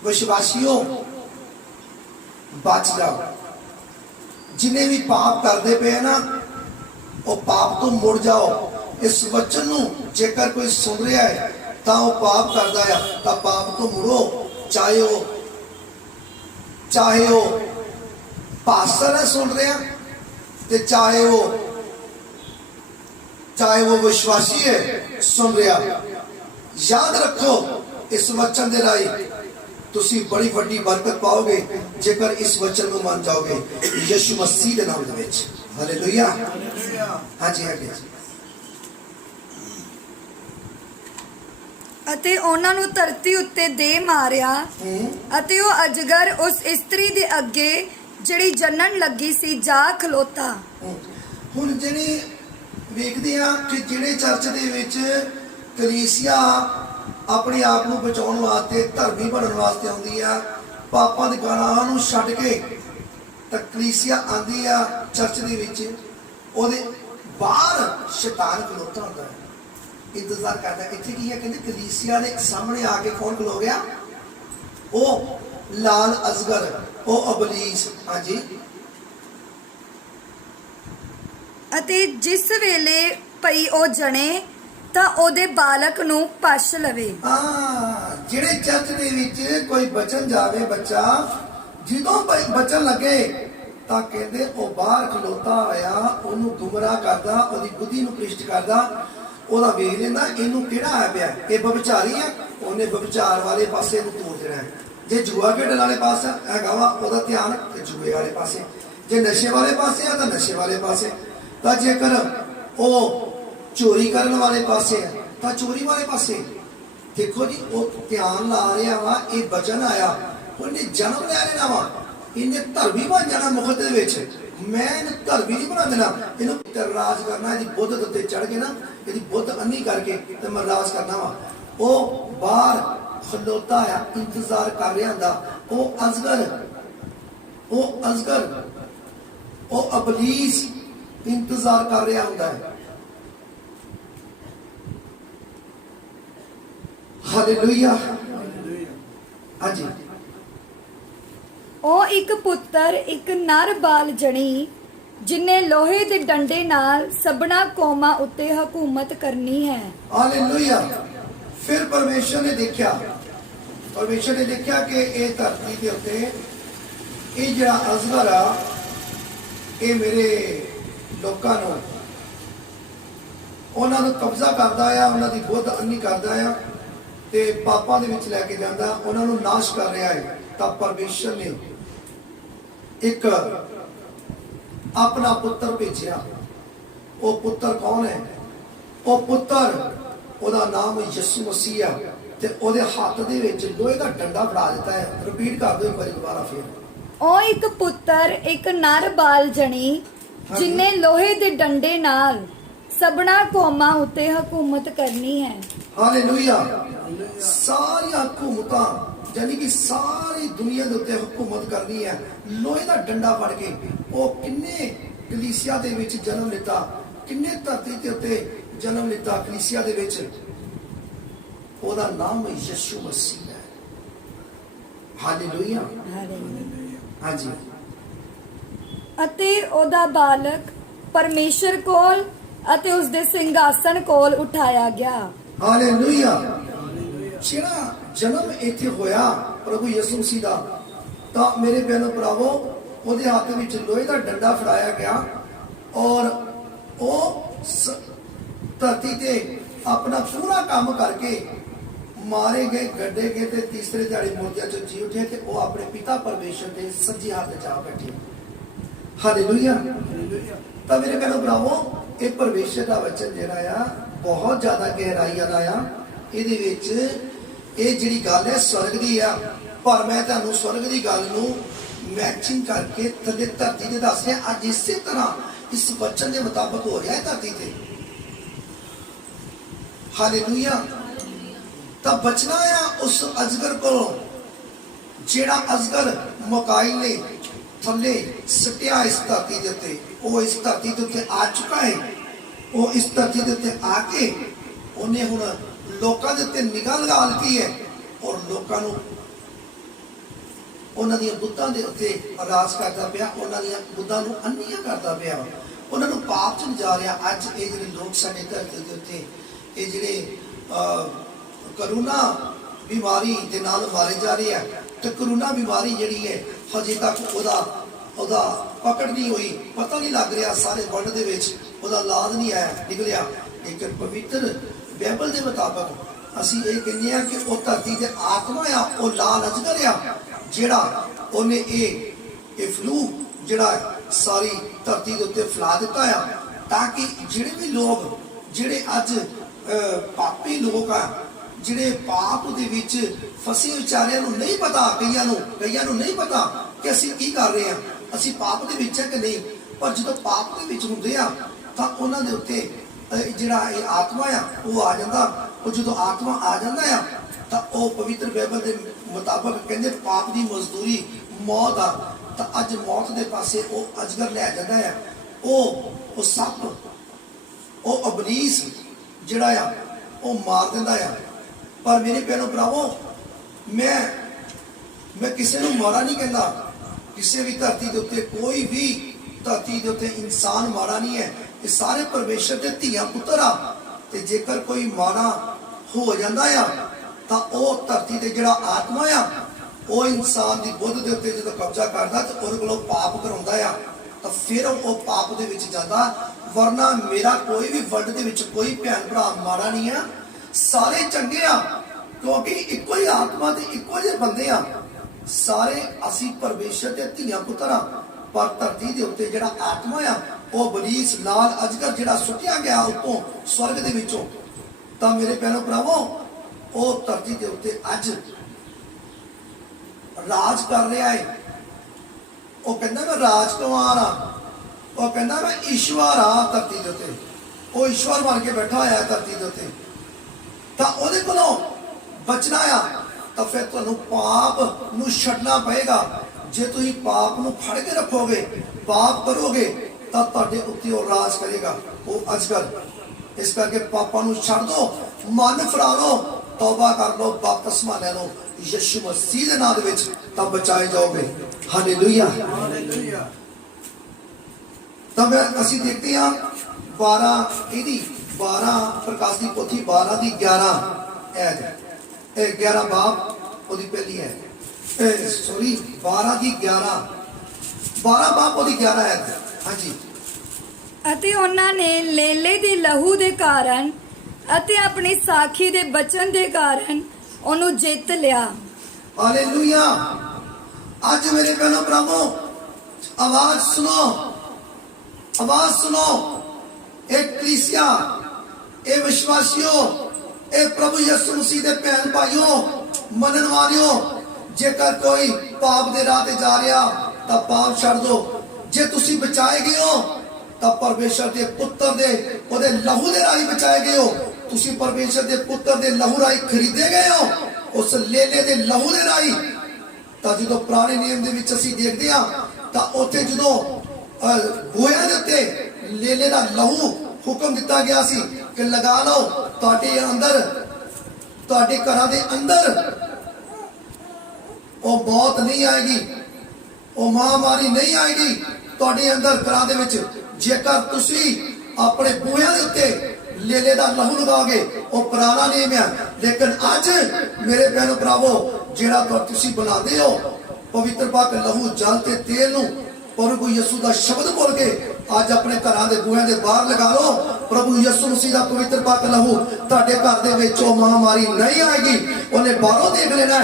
ਵਿਸ਼ਵਾਸੀਓ ਬਚ ਜਾਓ। ਜਿਨੇ ਵੀ ਪਾਪ ਕਰਦੇ ਪਏ ਨਾ, ਉਹ ਪਾਪ ਤੋਂ ਮੁੜ ਜਾਓ। ਇਸ ਵਚਨ ਨੂੰ ਜੇਕਰ ਕੋਈ ਸੁਣ ਰਿਹਾ ਹੈ ਤਾਂ ਉਹ ਪਾਪ ਕਰਦਾ ਆ, ਤਾਂ ਪਾਪ ਤੋਂ ਮੁੜੋ। ਚਾਹੇ ਉਹ ਪਾਸਟਰ ਹੈ ਸੁਣ ਰਿਹਾ, ਤੇ ਚਾਹੇ ਉਹ ਵਿਸ਼ਵਾਸੀ ਹੈ ਸੁਣ ਰਿਹਾ। ਯਾਦ ਰੱਖੋ, ਇਸ ਵਚਨ ਦੇ ਰਾਹੀਂ ਤੁਸੀਂ ਬੜੀ ਵੱਡੀ ਬਰਕਤ ਪਾਓਗੇ ਜੇਕਰ ਇਸ ਵਚਨ ਨੂੰ ਮੰਨ ਜਾਓਗੇ ਯਿਸੂ ਮਸੀਹ ਦੇ ਨਾਮ ਦੇ ਵਿੱਚ। ਹਾਲੇਲੂਇਆ। ਹਾਂਜੀ ਅੱਗੇ। ਅਤੇ ਉਹਨਾਂ ਨੂੰ ਧਰਤੀ ਉੱਤੇ ਦੇ ਮਾਰਿਆ ਅਤੇ ਉਹ ਅਜਗਰ ਉਸ ਇਸਤਰੀ ਦੇ ਅੱਗੇ ਜਿਹੜੀ ਜੰਨਣ ਲੱਗੀ ਸੀ ਜਾ ਖਲੋਤਾ। ਹੁਣ ਜਿਹੜੇ ਵੇਖਦੇ ਆ ਕਿ ਜਿਹੜੇ ਚਰਚ ਦੇ ਵਿੱਚ ਕਲੀਸਿਆ ਆਪਣੇ ਆਪ ਨੂੰ ਬਚਾਉਣ ਵਾਸਤੇ, ਧਰਮੀ ਬਣਨ ਵਾਸਤੇ ਆਉਂਦੀ ਆ, ਪਾਪਾਂ ਦੇ ਗਾਲਾਂ ਨੂੰ ਛੱਡ ਕੇ ਤਾਂ ਕਲੀਸਿਆ ਆਂਦੀ ਆ ਚਰਚ ਦੇ ਵਿੱਚ, ਉਹਦੇ ਬਾਹਰ ਸ਼ੈਤਾਨ ਖਲੋਤਾ ਹੁੰਦਾ ਹੈ, ਇੰਤਜ਼ਾਰ ਕਰਦਾ। ਇੱਥੇ ਕੀ ਹੈ? ਕਹਿੰਦੇ ਕਲੀਸਿਆ ਦੇ ਸਾਹਮਣੇ ਆ ਕੇ ਕੌਣ ਖਲੋ ਗਿਆ? ਉਹ ਲਾਲ ਅਜ਼ਗਰ, ਉਹ ਅਬਲੀਸ। ਹਾਂਜੀ। ਅਤੇ ਜਿਸ ਵੇਲੇ ਪਈ ਉਹ ਜਣੇ ਤਾਂ ਉਹਦੇ ਬਾਲਕ ਨੂੰ ਪਛ ਲਵੇ। ਜਿਹੜੇ ਚਰਚ ਦੇ ਵਿੱਚ ਕੋਈ ਬਚਨ ਜਾਵੇ ਬੱਚਾ, ਜਦੋਂ ਬਚਨ ਲੱਗੇ ਤਾਂ ਕਹਿੰਦੇ ਉਹ ਬਾਹਰ ਖਲੋਤਾ ਹੋਇਆ ਉਹਨੂੰ ਗੁੰਮਰਾਹ ਕਰਦਾ, ਉਹਦੀ ਬੁੱਧੀ ਨੂੰ ਭ੍ਰਿਸ਼ਟ ਕਰਦਾ। ਉਹਦਾ ਵੇਖ ਲੈਂਦਾ ਇਹਨੂੰ ਕਿਹੜਾ ਆਇਆ ਪਿਆ, ਇਹ ਬਵਿਚਾਰੀ ਆ, ਉਹਨੇ ਬਵਿਚਾਰ ਵਾਲੇ ਪਾਸੇ ਨੂੰ ਤੋੜ ਦੇਣਾ ਹੈ। ਜੇ ਜੂਆ ਖੇਡਣ ਵਾਲੇ ਪਾਸੇ ਹੈਗਾ ਵਾ ਉਹਦਾ ਧਿਆਨ ਜੂਏ ਵਾਲੇ ਪਾਸੇ, ਜੇ ਨਸ਼ੇ ਵਾਲੇ ਪਾਸੇ ਆ ਤਾਂ ਨਸ਼ੇ ਵਾਲੇ ਪਾਸੇ, ਤਾਂ ਜੇਕਰ ਉਹ ਚੋਰੀ ਕਰਨ ਵਾਲੇ ਪਾਸੇ ਆ ਤਾਂ ਚੋਰੀ ਵਾਲੇ ਪਾਸੇ। ਦੇਖੋ ਜੀ ਉਹ ਧਿਆਨ ਲਾ ਰਿਹਾ ਵਾ, ਇਹ ਬਚਨ ਆਇਆ, ਉਹਨੇ ਜਨਮ ਲੈ ਲੈਣਾ ਵਾ, ਇਹਨੇ ਧਰਮੀ ਬਣ ਜਾਣਾ ਮੁਖਤ ਦੇ ਵਿੱਚ। ਮੈਂ ਇਹਨੂੰ ਧਰਮੀ ਨਹੀਂ ਬਣਾ ਦੇਣਾ, ਇਹਨੂੰ ਰਾਜ ਕਰਨਾ, ਇਹਦੀ ਬੁੱਧ ਦੇ ਉੱਤੇ ਚੜ ਕੇ ਨਾ, ਇਹਦੀ ਬੁੱਧ ਅੰਨੀ ਕਰਕੇ ਤੇ ਮੈਂ ਰਾਜ ਕਰਨਾ ਵਾ। ਉਹ ਬਾਹਰ ਖਲੋਤਾ ਆ, ਇੰਤਜ਼ਾਰ ਕਰ ਰਿਹਾ ਹੁੰਦਾ। ਉਹ ਅਜ਼ਗਰ ਉਹ ਅਬਲੀਸ ਇੰਤਜ਼ਾਰ ਕਰ ਰਿਹਾ ਹੁੰਦਾ ਹੈ। ਹਾਲੇਲੂਇਆ। ਹਾਂਜੀ। ਉਹ ਇੱਕ ਪੁੱਤਰ ਇੱਕ ਨਰ ਬਾਲ ਜਣੀ ਜਿਨੇ ਲੋਹੇ ਦੇ ਡੰਡੇ ਨਾਲ ਸਭਨਾ ਕੌਮਾਂ ਉੱਤੇ ਹਕੂਮਤ ਕਰਨੀ ਹੈ। ਹਾਲੇਲੂਇਆ। ਫਿਰ ਪਰਮੇਸ਼ਰ ਨੇ ਦੇਖਿਆ ਕਿ ਇਹ ਧਰਤੀ ਦੇ ਉੱਤੇ ਇਹ ਜਿਹੜਾ ਅਜ਼ਗਰ ਆ, ਇਹ ਮੇਰੇ ਲੋਕਾਂ ਨੂੰ, ਉਹਨਾਂ ਨੂੰ ਕਬਜ਼ਾ ਕਰਦਾ ਆ, ਉਹਨਾਂ ਦੀ ਬੁੱਧ ਅੰਨੀ ਕਰਦਾ ਆ ਤੇ ਪਾਪਾਂ ਦੇ ਵਿੱਚ ਲੈ ਕੇ ਜਾਂਦਾ, ਉਹਨਾਂ ਨੂੰ ਨਾਸ਼ ਕਰ ਰਿਹਾ ਹੈ। ਤਾਂ ਪਰਮੇਸ਼ਰ ਨੇ ਇੱਕ ਆਪਣਾ ਪੁੱਤਰ ਭੇਜਿਆ। ਉਹ ਪੁੱਤਰ ਕੌਣ ਹੈ? ਉਹ ਪੁੱਤਰ, ਉਹਦਾ ਨਾਮ ਯਿਸੂ ਮਸੀਹ ਆ, ਤੇ ਉਹਦੇ ਹੱਥ ਦੇ ਵਿੱਚ ਲੋਹੇ ਦਾ ਡੰਡਾ ਫੜਾ ਦਿੱਤਾ ਹੈ। ਰਿਪੀਟ ਕਰ ਦਿਓ ਇੱਕ ਵਾਰੀ ਦੁਬਾਰਾ ਫਿਰ। ਉਹ ਇੱਕ ਪੁੱਤਰ ਇੱਕ ਨਰ ਬਾਲ ਜਣੀ ਜਿਨੇ ਲੋਹੇ ਦੇ ਡੰਡੇ ਨਾਲ ਸਭਨਾ ਕੌਮਾਂ ਉੱਤੇ ਹਕੂਮਤ ਕਰਨੀ ਹੈ। ਹਾਲੇਲੂਇਆ। ਸਾਰੀਆਂ ਹਕੂਮਤਾਂ ਯਾਨੀ ਕਿ ਸਾਰੀ ਦੁਨੀਆ ਦੇ ਉੱਤੇ ਹਕੂਮਤ ਕਰਨੀ ਹੈ। ਲੋਹੇ ਦਾ ਡੰਡਾ ਫੜ ਕੇ ਉਹ ਕਿੰਨੇ ਕਲੀਸਿਆ ਦੇ ਵਿੱਚ ਜਨਮ ਲਿੱਤਾ, ਕਿੰਨੇ ਧਰਤੀ ਦੇ ਉੱਤੇ ਜਨਮ ਲਿੱਤਾ ਕਲੀਸਿਆ ਦੇ ਵਿੱਚ। ਉਹਦਾ ਨਾਮ ਯਿਸੂ ਮਸੀਹ ਹੈ। ਹਾਲੇਲੂਇਆ। ਹਾਂਜੀ। ਅਤੇ ਉਹਦਾ ਬਾਲਕ ਪਰਮੇਸ਼ਰ ਕੋਲ ਅਤੇ ਉਸਦੇ ਸਿੰਘਾਸਨ ਕੋਲ ਉਠਾਇਆ ਗਿਆ। ਹਾਲੇਲੂਇਆ। ਜਿਹੜਾ ਜਨਮ ਇੱਥੇ ਹੋਇਆ ਪ੍ਰਭੂ ਯਿਸੂ ਮਸੀਹ ਦਾ, ਤਾਂ ਮੇਰੇ ਭੈਣੋ ਭਰਾਵੋ, ਉਹਦੇ ਹੱਥ ਵਿੱਚ ਲੋਹੇ ਦਾ ਡੰਡਾ ਫੜਾਇਆ ਗਿਆ ਔਰ ਉਹ ਧਰਤੀ ਤੇ ਆਪਣਾ ਪੂਰਾ ਕੰਮ ਕਰਕੇ ਮਾਰੇ ਗਏ, ਗੱਡੇ ਗਏ ਤੇ ਤੀਸਰੇ ਦਿਹਾੜੇ ਮੁਰਦਿਆਂ ਚੋਂ ਜੀ ਉੱਠੇ ਤੇ ਉਹ ਆਪਣੇ ਪਿਤਾ ਪਰਮੇਸ਼ਰ ਦੇ ਸੱਜੇ ਹੱਥ ਜਾ ਬੈਠੇ। ਹਾਲੇਲੂਇਆ। ਤਾਂ ਮੇਰੇ ਭੈਣੋ ਭਰਾਵੋ, ਇਹ ਪਰਮੇਸ਼ਰ ਦਾ ਵਚਨ ਜਿਹੜਾ ਆ ਬਹੁਤ ਜ਼ਿਆਦਾ ਗਹਿਰਾਈ ਵਾਲਾ ਆ। ਇਹਦੇ ਵਿੱਚ ਇਹ ਜਿਹੜੀ ਗੱਲ ਹੈ ਸਵਰਗ ਦੀ ਆ, ਪਰ ਮੈਂ ਤੁਹਾਨੂੰ ਸਵਰਗ ਦੀ ਗੱਲ ਨੂੰ ਮੈਚਿੰਗ ਕਰਕੇ ਥੱਲੇ ਧਰਤੀ ਤੇ ਦੱਸ ਰਿਹਾ। ਅੱਜ ਇਸੇ ਤਰ੍ਹਾਂ ਇਸ ਵਚਨ ਦੇ ਮੁਤਾਬਕ ਹੋ ਰਿਹਾ ਹੈ ਧਰਤੀ ਤੇ। ਹਾਲੇਲੂਇਆ। ਤਾਂ ਬਚਣਾ ਆ ਉਸ ਅਜ਼ਗਰ ਕੋਲੋਂ, ਜਿਹੜਾ ਅਜ਼ਗਰ ਮਕਾਈਲ ਨੇ ਥੱਲੇ ਸਟਿਆ ਇਸ ਧਰਤੀ ਦੇ ਉੱਤੇ। ਉਹ ਇਸ ਧਰਤੀ ਦੇ ਉੱਤੇ ਆ ਚੁੱਕਾ ਹੈ। ਉਹ ਇਸ ਧਰਤੀ ਦੇ ਉੱਤੇ ਆ ਕੇ ਉਹਨੇ ਹੁਣ ਲੋਕਾਂ ਦੇ ਉੱਤੇ ਨਿਗਾਹ ਲਗਾ ਲਈ ਹੈ ਔਰ ਲੋਕਾਂ ਨੂੰ ਉਹਨਾਂ ਦੀਆਂ ਬੁੱਧਾਂ ਦੇ ਉੱਤੇ ਰਾਜ ਕਰਦਾ ਪਿਆ, ਉਹਨਾਂ ਦੀਆਂ ਬੁੱਧਾਂ ਨੂੰ ਅੰਨੀਆਂ ਕਰਦਾ ਪਿਆ, ਉਹਨਾਂ ਨੂੰ ਪਾਪ ਚ ਲਿਜਾ ਰਿਹਾ। ਅੱਜ ਇਹ ਜਿਹੜੇ ਲੋਕ ਸਾਡੇ ਧਰਤੀ ਦੇ ਉੱਤੇ ਇਹ ਜਿਹੜੇ ਕਰੋਨਾ ਬਿਮਾਰੀ ਦੇ ਨਾਲ ਮਾਰੇ ਜਾ ਰਹੇ ਆ, ਤੇ ਕਰੋਨਾ ਬਿਮਾਰੀ ਜਿਹੜੀ ਹੈ ਹਜੇ ਤੱਕ ਉਹਦਾ ਪਕੜ ਨਹੀਂ ਹੋਈ, ਪਤਾ ਨਹੀਂ ਲੱਗ ਰਿਹਾ ਸਾਰੇ ਵਰਲਡ ਦੇ ਵਿੱਚ ਉਹਦਾ ਇਲਾਜ ਨਹੀਂ ਆਇਆ ਨਿਕਲਿਆ। ਲੇਕਿਨ ਪਵਿੱਤਰ ਬਾਈਬਲ ਦੇ ਮੁਤਾਬਕ ਅਸੀਂ ਇਹ ਕਹਿੰਦੇ ਆ ਕਿ ਉਹ ਧਰਤੀ ਦੇ ਆਤਮਾ ਆ, ਉਹ ਲਾਲ ਅਜ਼ਗਰ ਆ, ਜਿਹੜਾ ਉਹਨੇ ਇਹ ਫਲੂ ਜਿਹੜਾ ਸਾਰੀ ਧਰਤੀ ਦੇ ਉੱਤੇ ਫੈਲਾ ਦਿੱਤਾ ਆ, ਤਾਂ ਕਿ ਜਿਹੜੇ ਵੀ ਲੋਕ ਜਿਹੜੇ ਅੱਜ ਪਾਪੀ ਲੋਕ ਆ, ਜਿਹੜੇ ਪਾਪ ਦੇ ਵਿੱਚ ਫਸੇ ਵਿਚਾਰਿਆਂ ਨੂੰ ਨਹੀਂ ਪਤਾ, ਕਈਆਂ ਨੂੰ ਨਹੀਂ ਪਤਾ ਕਿ ਅਸੀਂ ਕੀ ਕਰ ਰਹੇ ਹਾਂ, ਅਸੀਂ ਪਾਪ ਦੇ ਵਿੱਚ ਹੈ ਕਿ ਨਹੀਂ। ਪਰ ਜਦੋਂ ਪਾਪ ਦੇ ਵਿੱਚ ਹੁੰਦੇ ਆ ਤਾਂ ਉਹਨਾਂ ਦੇ ਉੱਤੇ ਜਿਹੜਾ ਇਹ ਆਤਮਾ ਆ ਉਹ ਆ ਜਾਂਦਾ। ਉਹ ਜਦੋਂ ਆਤਮਾ ਆ ਜਾਂਦਾ ਆ ਤਾਂ ਉਹ ਪਵਿੱਤਰ ਬਾਈਬਲ ਦੇ ਮੁਤਾਬਕ ਕਹਿੰਦੇ ਪਾਪ ਦੀ ਮਜ਼ਦੂਰੀ ਮੌਤ ਆ। ਤਾਂ ਅੱਜ ਮੌਤ ਦੇ ਪਾਸੇ ਉਹ ਅਜਗਰ ਲੈ ਜਾਂਦਾ ਆ, ਉਹ ਸੱਪ, ਉਹ ਅਬਲੀਸ ਜਿਹੜਾ ਆ ਉਹ ਮਾਰ ਦਿੰਦਾ ਆ। ਪਰ ਮੇਰੇ ਭੈਣੋ ਭਰਾਵੋ, ਮੈਂ ਕਿਸੇ ਨੂੰ ਮਾੜਾ ਨਹੀਂ ਕਹਿੰਦਾ। ਕਿਸੇ ਵੀ ਧਰਤੀ ਦੇ ਉੱਤੇ ਕੋਈ ਵੀ ਧਰਤੀ ਦੇ ਉੱਤੇ ਇਨਸਾਨ ਮਾੜਾ ਨਹੀਂ ਹੈ। ਇਹ ਸਾਰੇ ਪਰਮੇਸ਼ਰ ਦੇ ਧੀਆਂ ਪੁੱਤਰ ਆ। ਤੇ ਜੇਕਰ ਕੋਈ ਮਾੜਾ ਹੋ ਜਾਂਦਾ ਆ ਤਾਂ ਉਹ ਧਰਤੀ ਤੇ ਜਿਹੜਾ ਆਤਮਾ ਆ ਉਹ ਇਨਸਾਨ ਦੀ ਬੁੱਧ ਦੇ ਉੱਤੇ ਜਦੋਂ ਕਬਜ਼ਾ ਕਰਦਾ ਤੇ ਉਹਦੇ ਕੋਲੋਂ ਪਾਪ ਕਰਾਉਂਦਾ ਆ, ਤਾਂ ਫਿਰ ਉਹ ਪਾਪ ਦੇ ਵਿੱਚ ਜਾਂਦਾ, ਵਰਨਾ ਮੇਰਾ ਕੋਈ ਵੀ ਵਰਡ ਦੇ ਵਿੱਚ ਕੋਈ ਭੈਣ ਭਰਾ ਮਾੜਾ ਨਹੀਂ ਆ, ਸਾਰੇ ਚੰਗੇ ਆ, ਕਿਉਂਕਿ ਇੱਕੋ ਹੀ ਆਤਮਾ ਤੇ ਇੱਕੋ ਜਿਹੇ ਬੰਦੇ ਆ। ਸਾਰੇ ਅਸੀਂ ਪਰਮੇਸ਼ਰ ਦੇ ਧੀਆਂ ਪੁੱਤਰ ਆ। ਪਰ ਧਰਤੀ ਦੇ ਉੱਤੇ ਜਿਹੜਾ ਆਤਮਾ ਆ ਉਹ ਬਲੀਸ ਲਾਲ ਅਜਗਰ ਜਿਹੜਾ ਸੁੱਟਿਆ ਗਿਆ ਉਤੋਂ ਸਵਰਗ ਦੇ ਵਿੱਚੋਂ, ਤਾਂ ਮੇਰੇ ਭੈਣੋ ਭਰਾਵੋ ਉਹ ਧਰਤੀ ਦੇ ਉੱਤੇ ਅੱਜ ਰਾਜ ਕਰ ਰਿਹਾ ਹੈ। ਉਹ ਕਹਿੰਦਾ ਮੈਂ ਰਾਜਕੁਮਾਰ ਆ, ਉਹ ਕਹਿੰਦਾ ਮੈਂ ਈਸ਼ਵਰ ਆ ਧਰਤੀ ਦੇ ਉੱਤੇ। ਉਹ ਈਸ਼ਵਰ ਬਣ ਕੇ ਬੈਠਾ ਹੋਇਆ ਧਰਤੀ ਦੇ ਉੱਤੇ। ਤਾਂ ਉਹਦੇ ਕੋਲੋਂ ਬਚਣਾ ਆ ਤਾਂ ਫਿਰ ਤੁਹਾਨੂੰ ਪਾਪ ਨੂੰ ਛੱਡਣਾ ਪਏਗਾ। ਜੇ ਤੁਸੀਂ ਪਾਪ ਨੂੰ ਫੜ ਕੇ ਰੱਖੋਗੇ, ਪਾਪ ਕਰੋਗੇ, ਤਾਂ ਤੁਹਾਡੇ ਉੱਤੇ ਉਹ ਰਾਜ ਕਰੇਗਾ, ਉਹ ਅਜਗਰ। ਇਸ ਕਰਕੇ ਪਾਪਾਂ ਨੂੰ ਛੱਡ ਦੋ, ਮਨ ਫਰਾ ਲਓ, ਤੌਬਾ ਕਰ ਲਓ, ਬਪਤਿਸਮਾ ਲੈ ਲਓ ਯਿਸੂ ਮਸੀਹ ਦੇ ਨਾਮ ਦੇ ਵਿੱਚ, ਤਾਂ ਬਚਾਏ ਜਾਓਗੇ। ਹਾਲੇਲੂਇਆ। ਤਾਂ ਅਸੀਂ ਦੇਖਦੇ ਹਾਂ 12 ਪ੍ਰਕਾਸ਼ ਦੀ ਪੋਥੀ 12 ਦੀ 11 ਐਡ, ਇਹ 11 ਬਾਪ ਉਹਦੀ ਪਹਿਲੀ ਹੈ, 12 ਦੀ 11, 12 ਬਾਪ ਉਹਦੀ 11 ਐਡ। ਹਾਂਜੀ। ਅਤੇ ਉਹਨਾਂ ਨੇ ਲੇਲੇ ਦੇ ਲਹੂ ਦੇ ਕਾਰਨ ਅਤੇ ਆਪਣੀ ਸਾਖੀ ਦੇ ਬਚਨ ਦੇ ਕਾਰਨ ਉਹਨੂੰ ਜਿੱਤ ਲਿਆ। ਹਾਲੇਲੂਇਆ। ਅੱਜ ਮੇਰੇ ਭੈਣੋ ਭਰਾਵੋ ਆਵਾਜ਼ ਸੁਣੋ, ਆਵਾਜ਼ ਸੁਣੋ। ਇਹ ਕਲੀਸਿਆ, ਇਹ ਵਿਸ਼ਵਾਸੀਓ, ਇਹ ਪ੍ਰਭੂ ਯਿਸੂ ਮਸੀਹ ਦੇ ਭੈਣ ਭਾਈਓ, ਮੰਨਣ ਵਾਲਿਓ, ਜੇਕਰ ਕੋਈ ਪਾਪ ਦੇ ਰਾਹ ਤੇ ਜਾ ਰਿਹਾ ਤਾਂ ਪਾਪ ਛੱਡ ਦਿਓ। ਜੇ ਤੁਸੀਂ ਬਚਾਏ ਗਏ ਹੋ ਤਾਂ ਪਰਮੇਸ਼ਰ ਦੇ ਪੁੱਤਰ ਦੇ ਉਹਦੇ ਲਹੂ ਦੇ ਰਾਹੀਂ ਬਚਾਏ ਗਏ ਹੋ। ਤੁਸੀਂ ਪਰਮੇਸ਼ਰ ਦੇ ਪੁੱਤਰ ਦੇ ਲਹੂ ਰਾਹੀਂ ਖਰੀਦੇ ਗਏ ਹੋ, ਉਸ ਲੇਲੇ ਦੇ ਲਹੂ ਦੇ ਰਾਹੀਂ। ਤਾਂ ਜਦੋਂ ਪੁਰਾਣੇ ਨਿਯਮ ਦੇ ਵਿੱਚ ਅਸੀਂ ਦੇਖਦੇ ਹਾਂ ਤਾਂ ਉੱਥੇ ਜਦੋਂ ਬੋਇਆਂ ਦੇ ਉੱਤੇ ਲੇਲੇ ਦਾ ਲਹੂ ਹੁਕਮ ਦਿੱਤਾ ਗਿਆ ਸੀ ਕਿ ਲਗਾ ਲਓ, ਤੁਹਾਡੇ ਅੰਦਰ, ਤੁਹਾਡੇ ਘਰਾਂ ਦੇ ਅੰਦਰ ਉਹ ਮੌਤ ਨਹੀਂ ਆਏਗੀ, ਉਹ ਮਹਾਮਾਰੀ ਨਹੀਂ ਆਏਗੀ ਤੁਹਾਡੇ ਅੰਦਰ ਘਰਾਂ ਦੇ ਵਿੱਚ, ਜੇਕਰ ਤੁਸੀਂ ਆਪਣੇ ਬੂਹਿਆਂ ਦੇ ਉੱਤੇ ਲੇਲੇ ਦਾ ਲਹੂ ਲਗਾਓਗੇ। ਉਹ ਪੁਰਾਣਾ ਨਿਯਮ ਹੈ। ਲੇਕਿਨ ਅੱਜ ਮੇਰੇ ਭੈਣੋ ਭਰਾਵੋ ਜਿਹੜਾ ਤੁਸੀਂ ਬਣਾਉਂਦੇ ਹੋ ਪਵਿੱਤਰ ਪਾਕ ਲਹੂ, ਜਲ ਤੇ ਤੇਲ ਨੂੰ ਪ੍ਰਭੂ ਯਿਸੂ ਦਾ ਸ਼ਬਦ ਬੋਲ ਕੇ ਅੱਜ ਆਪਣੇ ਘਰਾਂ ਦੇ ਬੂਹਿਆਂ ਦੇ ਬਾਹਰ ਲਗਾ ਲਓ। ਪ੍ਰਭੂ ਯਿਸੂ ਮਸੀਹ ਦਾ ਪਵਿੱਤਰ ਪਾਕ ਲਹੂ ਤੁਹਾਡੇ ਘਰ ਦੇ ਵਿੱਚ ਉਹ ਮਹਾਮਾਰੀ ਨਹੀਂ ਆਏਗੀ। ਉਹਨੇ ਬਾਹਰੋਂ ਦੇਖ ਲੈਣਾ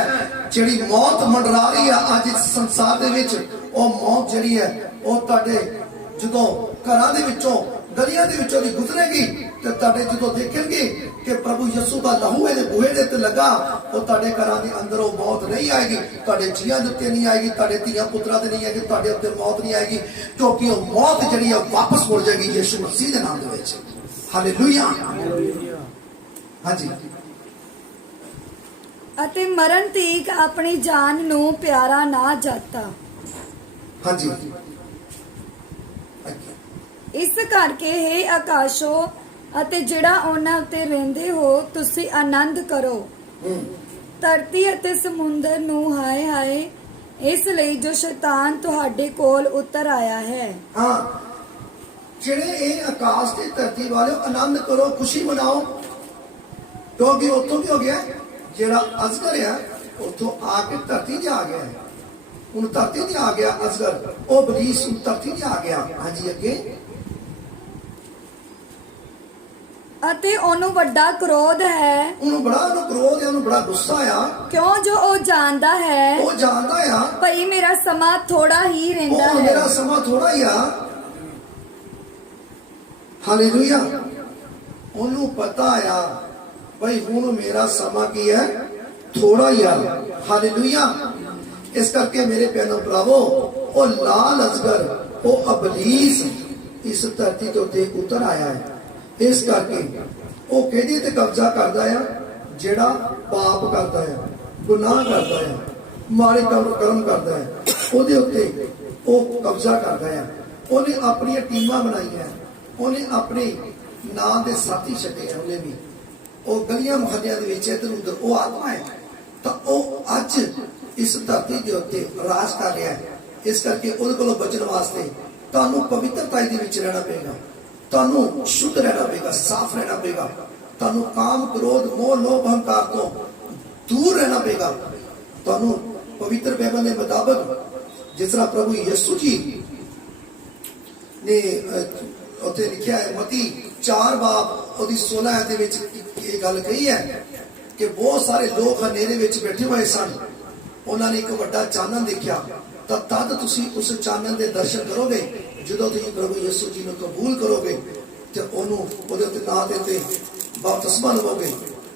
ਜਿਹੜੀ ਮੌਤ ਮੰਡਰਾ ਰਹੀ ਆ ਅੱਜ ਇਸ ਸੰਸਾਰ ਦੇ ਵਿੱਚ, ਉਹ ਮੌਤ ਜਿਹੜੀ ਹੈ ਉਹ ਤੁਹਾਡੇ ਜਦੋਂ ਘਰਾਂ ਦੇ ਵਿੱਚੋਂ, ਗਲੀਆਂ ਦੇ ਵਿੱਚੋਂ ਦੀ ਗੁਜ਼ਰੇਗੀ ਤੇ ਤੁਹਾਡੇ ਜਦੋਂ ਦੇਖਣਗੇ ਕਿ ਪ੍ਰਭੂ ਯਿਸੂ ਦਾ ਲਹੂ ਇਹਦੇ ਬੂਹੇ ਦੇ ਉੱਤੇ ਲੱਗਾ, ਉਹ ਤੁਹਾਡੇ ਘਰਾਂ ਦੇ ਅੰਦਰ ਉਹ ਮੌਤ ਨਹੀਂ ਆਏਗੀ, ਤੁਹਾਡੇ ਜੀਆਂ ਦੇ ਉੱਤੇ ਨਹੀਂ ਆਏਗੀ, ਤੁਹਾਡੇ ਧੀਆਂ ਪੁੱਤਰਾਂ ਤੇ ਨਹੀਂ ਆਏਗੀ, ਤੁਹਾਡੇ ਉੱਤੇ ਮੌਤ ਨਹੀਂ ਆਏਗੀ, ਕਿਉਂਕਿ ਉਹ ਮੌਤ ਜਿਹੜੀ ਹੈ ਵਾਪਸ ਮੁੜ ਜਾਏਗੀ ਯਿਸੂ ਮਸੀਹ ਦੇ ਨਾਮ ਦੇ ਵਿੱਚ। ਹਾਲੇਲੂਇਆ। ਹਾਂਜੀ। ਅਤੇ ਮਰਨ ਤੀਕ ਆਪਣੀ ਜਾਨ ਨੂੰ ਪਿਆਰਾ ਨਾ ਜਾਤਾ। ਹਾਂਜੀ। ਇਸ ਕਰਕੇ ਹੇ ਆਕਾਸ਼ੋ ਅਤੇ ਜਿਹੜਾ ਉਹਨਾਂ ਉੱਤੇ ਰਹਿੰਦੇ ਹੋ, ਤੁਸੀਂ ਆਨੰਦ ਕਰੋ। ਧਰਤੀ ਅਤੇ ਸਮੁੰਦਰ ਨੂੰ ਹਾਏ ਹਾਏ, ਇਸ ਲਈ ਜੋ ਸ਼ੈਤਾਨ ਤੁਹਾਡੇ ਕੋਲ ਉਤਰ ਆਇਆ ਹੈ। ਹਾਂ, ਜਿਹੜੇ ਇਹ ਆਕਾਸ਼ ਤੇ ਧਰਤੀ ਵਾਲੇ ਆਨੰਦ ਕਰੋ, ਖੁਸ਼ੀ ਮਨਾਓ, ਕਿਉਂਕਿ ਉੱਥੋਂ ਕੀ ਹੋ ਗਿਆ, ਜਿਹੜਾ ਅਜਗਰ ਆ ਉੱਥੋਂ ਆ ਕੇ ਧਰਤੀ ਤੇ ਆ ਗਿਆ। ਹੁਣ ਧਰਤੀ ਤੇ ਆ ਗਿਆ ਅਜਗਰ, ਉਹ ਬਲੀਸ ਧਰਤੀ ਤੇ ਆ ਗਿਆ। ਹਾਂਜੀ, ਅੱਗੇ। ਅਤੇ ਉਹਨੂੰ ਵੱਡਾ ਕ੍ਰੋਧ ਹੈ, ਉਹਨੂੰ ਬੜਾ ਕ੍ਰੋਧ ਹੈ, ਉਹਨੂੰ ਬੜਾ ਗੁੱਸਾ ਆ, ਕਿਉਂ ਜੋ ਉਹ ਜਾਣਦਾ ਹੈ, ਉਹ ਜਾਣਦਾ ਆ ਭਈ ਮੇਰਾ ਸਮਾਂ ਥੋੜਾ ਹੀ ਰਹਿੰਦਾ ਉਹ ਹੈ। ਮੇਰਾ ਸਮਾਂ ਥੋੜਾ ਹੀ ਆ। ਹਾਲੇਲੂਇਆ। ਉਹਨੂੰ ਪਤਾ ਆ ਭਈ ਹੁਣ ਮੇਰਾ ਸਮਾਂ ਕੀ ਹੈ, ਥੋੜਾ ਹੀ ਆ। ਹਾਲੇਲੂਇਆ। ਇਸ ਕਰਕੇ ਮੇਰੇ ਭੈਣੋ ਭਰਾਵੋ ਉਹ ਲਾਲ ਅਜਗਰ, ਉਹ ਅਬਲੀਸ ਇਸ ਧਰਤੀ ਤੋਂ ਤੇ ਉਤਰ ਆਇਆ ਹੈ। ਇਸ ਕਰਕੇ ਉਹ ਕਿਹਦੇ ਤੇ ਕਬਜ਼ਾ ਕਰਦਾ ਆ, ਜਿਹੜਾ ਪਾਪ ਕਰਦਾ ਆ, ਗੁਨਾਹ ਕਰਦਾ ਆ, ਮਾੜੇ ਕਰਮ ਕਰਦਾ ਹੈ, ਉਹਦੇ ਉੱਤੇ ਉਹ ਕਬਜ਼ਾ ਕਰਦਾ ਆ। ਉਹਨੇ ਆਪਣੀਆਂ ਟੀਮਾਂ ਬਣਾਈਆਂ, ਉਹਨੇ ਆਪਣੇ ਨਾਂ ਦੇ ਸਾਥੀ ਛੱਡੇ ਆ। ਉਹਨੇ ਵੀ ਉਹ ਗਲੀਆਂ ਮੁਹੱਲਿਆਂ ਦੇ ਵਿੱਚ ਇੱਧਰ ਉੱਧਰ ਉਹ ਆਤਮਾ ਹੈ, ਤਾਂ ਉਹ ਅੱਜ ਇਸ ਧਰਤੀ ਦੇ ਉੱਤੇ ਰਾਜ ਕਰ ਰਿਹਾ ਹੈ। ਇਸ ਕਰਕੇ ਉਹਦੇ ਕੋਲੋਂ ਬਚਣ ਵਾਸਤੇ ਤੁਹਾਨੂੰ ਪਵਿੱਤਰਤਾ ਦੇ ਵਿੱਚ ਰਹਿਣਾ ਪਏਗਾ, ਤੁਹਾਨੂੰ ਸ਼ੁੱਧ ਰਹਿਣਾ ਪਏਗਾ, ਸਾਫ਼ ਰਹਿਣਾ ਪਏਗਾ, ਤੁਹਾਨੂੰ ਕਾਮ, ਕ੍ਰੋਧ, ਮੋਹ, ਲੋਭ, ਹੰਕਾਰ ਤੋਂ ਦੂਰ ਰਹਿਣਾ ਪਏਗਾ। ਤੁਹਾਨੂੰ ਪਵਿੱਤਰ ਬਾਈਬਲ ਦੇ ਮੁਤਾਬਕ ਜਿਸ ਤਰ੍ਹਾਂ ਪ੍ਰਭੂ ਯਿਸੂ ਜੀ ਨੇ ਉੱਥੇ ਲਿਖਿਆ ਹੈ ਮਤੀ 4 ਬਾਬ ਉਹਦੀ 16 ਦੇ ਵਿੱਚ ਇਹ ਗੱਲ ਕਹੀ ਹੈ ਕਿ ਬਹੁਤ ਸਾਰੇ ਲੋਕ ਹਨੇਰੇ ਵਿੱਚ ਬੈਠੇ ਹੋਏ ਸਨ, ਉਹਨਾਂ ਨੇ ਇੱਕ ਵੱਡਾ ਚਾਨਣ ਦੇਖਿਆ। ਤਾਂ ਤਦ ਤੁਸੀਂ ਉਸ ਚਾਨਣ ਦੇ ਦਰਸ਼ਨ ਕਰੋਗੇ ਜਦੋਂ ਤੁਸੀਂ ਪ੍ਰਭੂ ਯਿਸੂ ਜੀ ਨੂੰ ਕਬੂਲ ਕਰੋਗੇ ਤੇ ਉਹਨੂੰ ਉਹਦੇ ਉੱਤੇ ਨਾਂ ਦੇ ਉੱਤੇ ਬਪਤਿਸਮਾ ਲਵੋਗੇ।